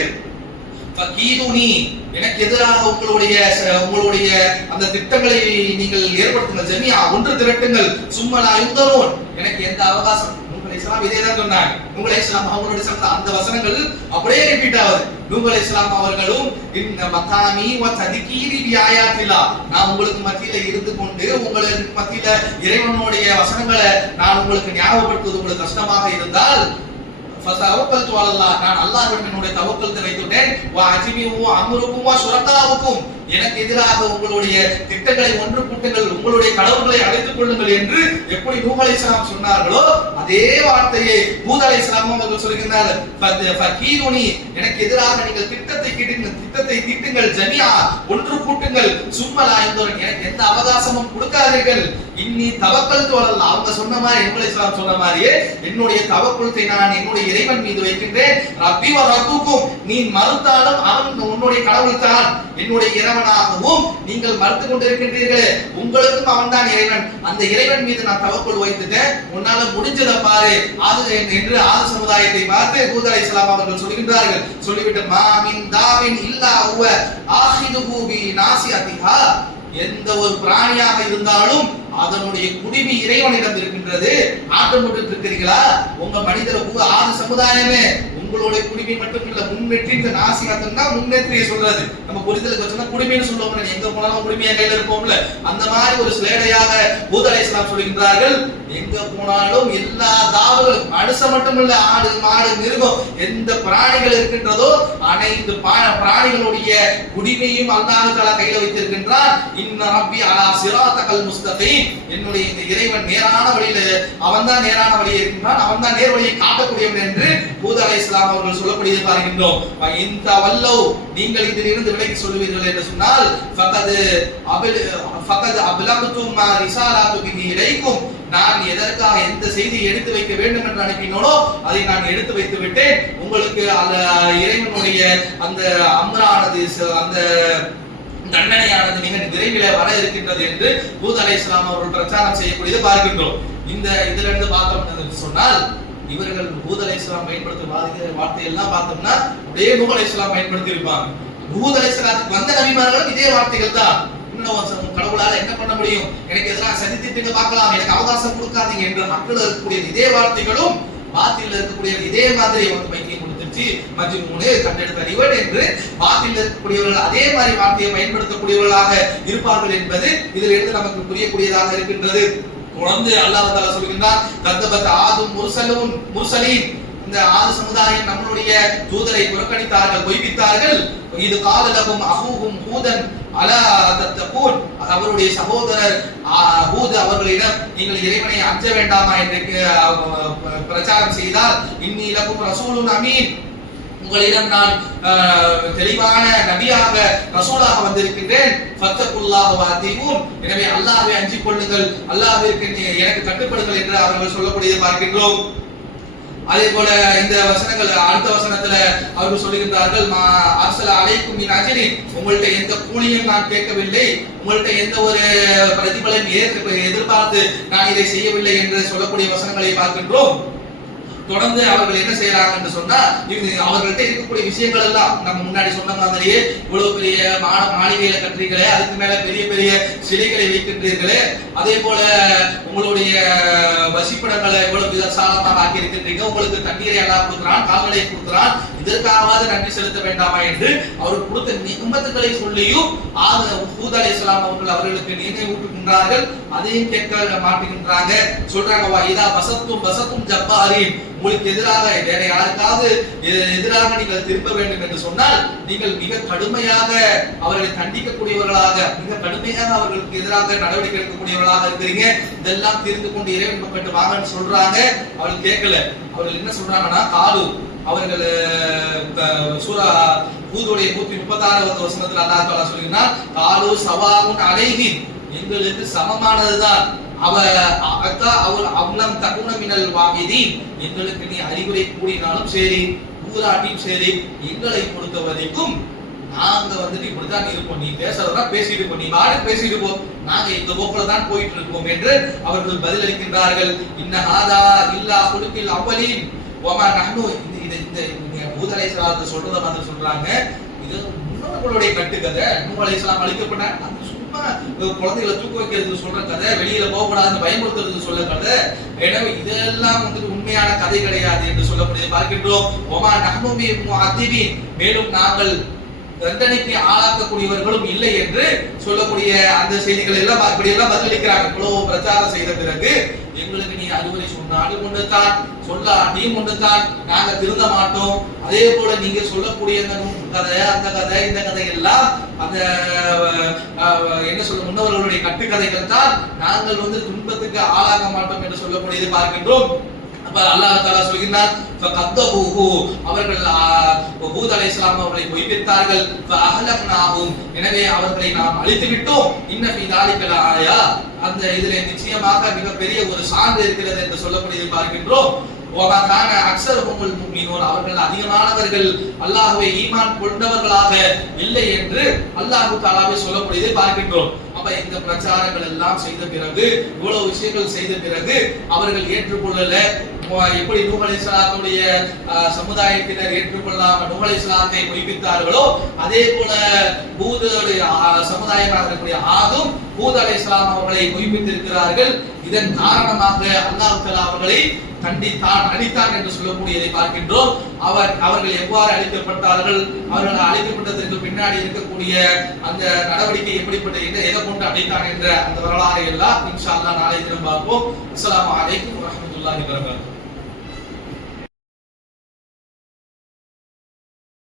ஃபகீதுனி, எனக்கு எதிராக உங்களுடைய அந்த திட்டங்களை நீங்கள் ஏற்படுத்துங்கள், ஜமியா ஒன்று திரட்டுங்கள், சும்ம லா யுன்தரூன், எனக்கு எந்த அவகாசம். நூஹ் அலைஹிஸ்ஸலாம் இதே தான் சொன்னாங்க. நூஹ் அலைஹிஸ்ஸலாம் அவங்களுடைய சொன்ன அந்த வசனங்கள் அப்படியே ரிப்பீட் ஆகுது. நூஹ் அலைஹிஸ்ஸலாம் அவர்களும் இந்த மகாமி வ ததிகீரி பி ஆயாத்தில்லாஹ், நான் உங்களுக்கு மத்தியில இருந்து கொண்டு உங்களுக்கு மத்தியில இறைவனுடைய வசனங்களை நான் உங்களுக்கு ஞாபகப்படுத்துவது உங்களுக்கு கஷ்டமாக இருந்தால், ஃபதவக்கல்து அலல்லாஹ், நான் அல்லாஹ்விடம் என்னுடைய தவக்கல் வைத்துட்டேன். வ அஜிபு அம்ருக்கும் வ ஷுரகாவுக்கும், எனக்கு எதிராக உங்களுடைய திட்டங்களை ஒன்று கூட்டுங்கள், உங்களுடைய கடவுள்களை அழைத்துக் கொள்ளுங்கள் என்று எப்படி நூஹ் அலைஹிஸ்ஸலாம் சொன்னார்களோ அதே வார்த்தையை ஹூத் அலைஹிஸ்ஸலாம் அவர்கள் சொல்கிறார்கள். ஃபகீதுனி, எனக்கு எதிராக நீங்கள் திட்டத்தை தீட்டுங்கள், ஜமியா ஒன்று கூட்டுங்கள், சும்ம லா யுன்தரூன், எனக்கு எந்த அவகாசமும் கொடுக்காதீர்கள். இன்னி தவக்கல்து அலல்லாஹ், அவங்க சொன்ன மாதிரி நூஹ் அலைஹிஸ்ஸலாம் சொன்ன மாதிரியே என்னுடைய தவக்குலத்தை நான் என்னுடைய இறைவன் மீது வைக்கின்றேன். ரப்பி வ ரப்புக்கும், நீ மறுத்தாலும் அவன் உன்னுடைய கடவுள் தான், என்னுடைய இறைவனாகவும் நீங்கள் மறுத்து கொண்டிருக்கின்றீர்களே, உங்களுக்கும் அவன் தான் இறைவன், அந்த இறைவன் மீது நான் தவக்குல் வைத்துட்டேன், உன்னால முடிஞ்சதை பாரு என்று ஆது சமுதாயத்தை பார்த்து ஹூத் அலைஹிஸ்ஸலாம் அவர்கள் சொல்கின்றார்கள். சொல்லிவிட்டு, மா மின் தாவின் இல்லா ஹுவ ஆஹிதுஹு பி நாசியதிஹா, எந்த ஒரு பிராணியாக இருந்தாலும் அதனுடைய குடிமி இறைவனிடம் இருக்கின்றது. ஆட்டம் போட்டு இருக்கிறீங்களா? உங்க மனிதர் ஆது சமுதாயமே உங்களுடைய குடிமை மட்டும் இல்ல, முன்னேற்றி இந்த நாசிகத்தன்னா முன்னேற்றியை சொல்றது. நம்ம புரிதலுக்கு வச்சோம்னா குடிமைன்னு சொல்லுவோம், எங்க போனாலும் குடிமையா கையில இருப்போம்ல, அந்த மாதிரி ஒரு ஸ்லேடையாக ஹூத் அலைஹிஸ்ஸலாம் சொல்கின்றார்கள். எங்க போனாலும் எல்லா தாவங்களும், மனுஷன் மட்டும் இல்ல, ஆடு மாடு மிருகம் எந்த பிராணிகள் இருக்கின்றதோ அனைத்து பிராணிகளுடைய குடிமையும் அல்லாஹ் தஆலா கையில வைத்திருக்கின்றான். இன்ன ரப்பி அலா சிராத்தல் முஸ்தகீம், என்னுடைய இந்த இறைவன் நேரான வழியில, அவன் தான் நேரான வழியை இருக்கின்றான், அவன் தான் நேர் வழியை காட்டக்கூடியவன் என்று ஹூத் அலைஹிஸ்ஸலாம் அவர்கள் சொல்லக்கூடியதை பார்க்கின்றோம். இந்த வல்லவ், நீங்கள் இதிலிருந்து விலகி சொல்லுவீர்கள் என்று சொன்னால், ஃபகத் அப்லக்தும் மா ரிசாலாத்து பிஹி இலைக்கும், நான் எதற்காக எந்த செய்தியை எடுத்து வைக்க வேண்டும் என்று அனுப்பினோனோ அதை நான் எடுத்து வைத்து விட்டேன். உங்களுக்கு இறைவனுடைய அந்த அம்ரானது, அந்த தண்டனையானது மிக விரைவில் வர இருக்கின்றது என்று ஹூத் அலைஹிஸ்ஸலாம் அவர்கள் பிரச்சாரம் செய்யக்கூடியதை பார்க்கின்றோம். இதுல இருந்து பார்த்தோம் சொன்னால், இவர்கள் ஹூத் அலைஹிஸ்ஸலாம் பயன்படுத்தும் வார்த்தை எல்லாம் பார்த்தோம்னா அப்படியே நூஹ் அலைஹிஸ்ஸலாம் பயன்படுத்தி இருப்பாங்க. ஹூத் அலைஹிஸ்ஸலாத்துக்கு வந்த நபிமார்களும் இதே வார்த்தைகள் தான். கடவுளால என்ன பண்ண முடியும், எனக்கு எதிராக சதி திட்டங்க பார்க்கலாம், எனக்கு அவகாசம் கொடுக்காதீங்க என்று மக்கள் இருக்கக்கூடிய இதே வார்த்தைகளும் பாத்தில இருக்கக்கூடிய இதே மாதிரி வந்து பைத்தியம் கொடுத்துச்சு மஜ்னூனே கண்டெடுத்த அறிவன் என்று பாத்தில இருக்கக்கூடியவர்கள் அதே மாதிரி வார்த்தையை பயன்படுத்தக்கூடியவர்களாக இருப்பார்கள் என்பது இதில் இருந்து நமக்கு புரியக்கூடியதாக இருக்கின்றது. தொடர்ந்து அல்லாஹ் தஆலா சொல்கின்றார் கத்தபத் ஆதும் முர்சலீன் இந்த ஆது சமுதாயம் நம்மளுடைய தூதரை புறக்கணித்தார்கள், பொய்ப்பித்தார்கள். இது காலலகும் அஹூஹும் ஹூதன் அலா தத்தகூன் அவருடைய சகோதரர் ஹூத் அவர்களிடம் நீங்கள் இறைவனை அஞ்ச வேண்டாமா என்று பிரச்சாரம் செய்தால் இன்னி லகும் ரசூலுன் அமீன் உங்களிடம் நான் தெளிவான நபியாக ரசூலாக வந்திருக்கின்றேன். ஃபத்தகுல்லாஹ வஅதீஊன் எனவே அல்லாஹ்வை அஞ்சிக் கொள்ளுங்கள், அல்லாஹ்விற்கு எனக்கு கட்டுப்படுங்கள் என்று அவர்கள் சொல்லக்கூடியதை பார்க்கின்றோம். அதே போல இந்த வசனங்கள் அடுத்த வசனத்துல அவர்கள் சொல்லுகின்றார்கள் அர்சல அலைக்கும் மின் அஜ்ரி உங்கள்ட்ட எந்த கூலியும் நான் கேட்கவில்லை, உங்கள்ட்ட எந்த ஒரு பிரதிபலன் எதிர்பார்த்து நான் இதை செய்யவில்லை என்று சொல்லக்கூடிய வசனங்களை பார்க்கின்றோம். தொடர்ந்து அவர்கள் என்ன செய்யறாங்க என்று சொன்னா அவர்கள்ட்ட இருக்கக்கூடிய விஷயங்கள் எல்லாம் நம்ம முன்னாடி சொன்ன மாதிரியே இவ்வளவு பெரிய மாளிகையில கட்டுறீங்களே, அதுக்கு மேல பெரிய பெரிய சிலைகளை வைக்கின்றீர்களே, அதே போல உங்களுடைய வசிப்பிடங்களை எவ்வளவு விசாலமாக ஆக்கி இருக்கின்றீங்க, உங்களுக்கு தண்ணீரை எல்லாம் கொடுக்கிறான், கால்நடை கொடுக்கிறான், இதற்காவது நன்றி செலுத்த வேண்டாமா என்று அவர்கள் கொடுத்த நிபந்தனைகளை சொல்லியும் ஹூத் அலைஹிஸ்ஸலாம் அவர்களுக்கு நினைவூட்டுகின்றார்கள். அதையும் கேட்க மாட்டுகின்றாங்க. சொல்றாங்க வா இதா வசத்தும் ஜப்பாரீன் உங்களுக்கு எதிராக வேற யாருக்காவது எதிராக நீங்கள் திரும்ப வேண்டும் என்று சொன்னால் நீங்கள் மிக கடுமையாக அவர்களை கண்டிக்கக்கூடியவர்களாக, மிக கடுமையாக அவர்களுக்கு எதிராக நடவடிக்கை எடுக்கக்கூடியவர்களாக இருக்கிறீங்க. இதெல்லாம் தீர்ந்து கொண்டு இறைவன் பக்கத்து வாங்கன்னு சொல்றாங்க. அவர்கள் கேட்கல. அவர்கள் என்ன சொல்றாங்கன்னா காலு அவர்கள் சூரா ஹூதுடைய 136வது வசனத்தில் அல்லாஹ் தஆலா சொல்கிறார் காலு சவாவுன் அலைஹிம் எங்களுக்கு சமமானதுதான் அவலம் தகுன மினல் வாஹிதீன் எங்களுக்கு நீ அறிவுரை கூறினாலும் சரி ஊராட்டியும் சரி எங்களை பொறுத்த வரைக்கும் நாங்க வந்துட்டு இப்படித்தான் இருப்போம், நீ பேசுறதா பேசிட்டு போ, நீ வாடு பேசிட்டு போ, நாங்க இந்த போக்குல தான் போயிட்டு இருக்கோம் என்று அவர்கள் பதிலளிக்கின்றார்கள். இன்னஹாதா இல்லா குலுக்கில் அவ்வலீன் வமா நஹ்னு இந்த ஹூத் அலைஹிஸ்ஸலாம் சொல்றத மாதிரி சொல்றாங்க. இது முன்னோர்களுடைய கட்டுக்கதை. நூஹ் அலைஹிஸ்ஸலாம் அழிக்கப்பட்டாங்க, குழந்தைகளை தூக்க வைக்கிறது சொல்ற கதை, வெளியில போகக்கூடாதுன்னு பயமுறுத்துறது சொல்ல கதை. எனவே இதெல்லாம் வந்து உண்மையான கதை கிடையாது என்று சொல்லக்கூடிய பார்க்கின்றோம். ஒமா நஹ்னு முஅத்திபீன் மேலும் நாங்கள் தண்டனைக்கு ஆளாக்கக்கூடியவர்களும் இல்லை என்று சொல்லக்கூடிய அந்த செய்திகள் எல்லாம் அப்படியெல்லாம் பதிலளிக்கிறாங்க. இவ்வளவு பிரச்சாரம் செய்த பிறகு எங்களுக்கு நீ அறிவுரை சொன்னாலும் ஒன்றுதான், சொல்லாட்டியும் ஒன்றுதான், நாங்க திருந்த மாட்டோம். அதே போல நீங்க சொல்லக்கூடிய கதை அந்த கதை இந்த கதை எல்லாம் அந்த என்ன சொல்ல முன்னவர்களுடைய கட்டுக்கதைகள் தான், நாங்கள் வந்து துன்பத்துக்கு ஆளாக மாட்டோம் என்று சொல்லக்கூடியதை பார்க்கின்றோம். அல்லாஹ் தஆலா சொல்கிறார் ஃபகத்தபூஹு அவர்கள் ஹூத் அலைஹிஸ்ஸலாம் அவர்களை பொய்ப்பித்தார்கள் ஃபஅஹலக்னாஹும் எனவே அவர்களை நாம் அழித்து விட்டோம். இன்ன ஃபீ தாலிக லஆயா அந்த இதிலே நிச்சயமாக மிகப்பெரிய ஒரு சான்று இருக்கிறது என்று சொல்லக்கூடியதை பார்க்கின்றோம். வகான அக்ஸருஹுல் முஃமினூன் அவர்கள் அதிகமானவர்கள் அல்லாஹ்வை ஈமான் கொண்டவர்களாக இல்லை என்று அல்லாஹ் தஆலாவை சொல்லக்கூடியதை பார்க்கின்றோம். அப்ப இந்த பிரச்சாரங்கள் எல்லாம் செய்த பிறகு இவ்வளவு விஷயங்கள் செய்த பிறகு அவர்கள் ஏற்றுக்கொள்ளல. எப்படி நூஹ் அலைஹிஸ்ஸலாத்துடைய சமுதாயத்தினர் ஏற்றுக்கொள்ளாமல் நூஹ் அலைஹிஸ்ஸலாத்தை பொய்ப்பித்தார்களோ அதே போல ஹூதுடைய சமுதாயமாக இருக்கக்கூடிய ஆதும் ஹூத் அலைஹிஸ்ஸலாம் அவர்களை பொய்ப்பித்திருக்கிறார்கள். இதன் காரணமாக அல்லாஹ் தஆலா அவர்களை கண்டித்தான், அழித்தான் என்று சொல்லக்கூடியதை பார்க்கின்றோம். அவர்கள் எவ்வாறு அழிக்கப்பட்டார்கள், அவர்கள் அழிக்கப்பட்டதற்கு பின்னாடி இருக்கக்கூடிய அந்த நடவடிக்கை எப்படிப்பட்ட எதை கொண்டு அழித்தான் என்ற அந்த வரலாறை எல்லாம் இன்ஷா அல்லாஹ் நாளை தினம் பார்ப்போம். அஸ்ஸலாமு அலைக்கும் வரஹ்மத்துல்லாஹி வபரகாத்துஹு.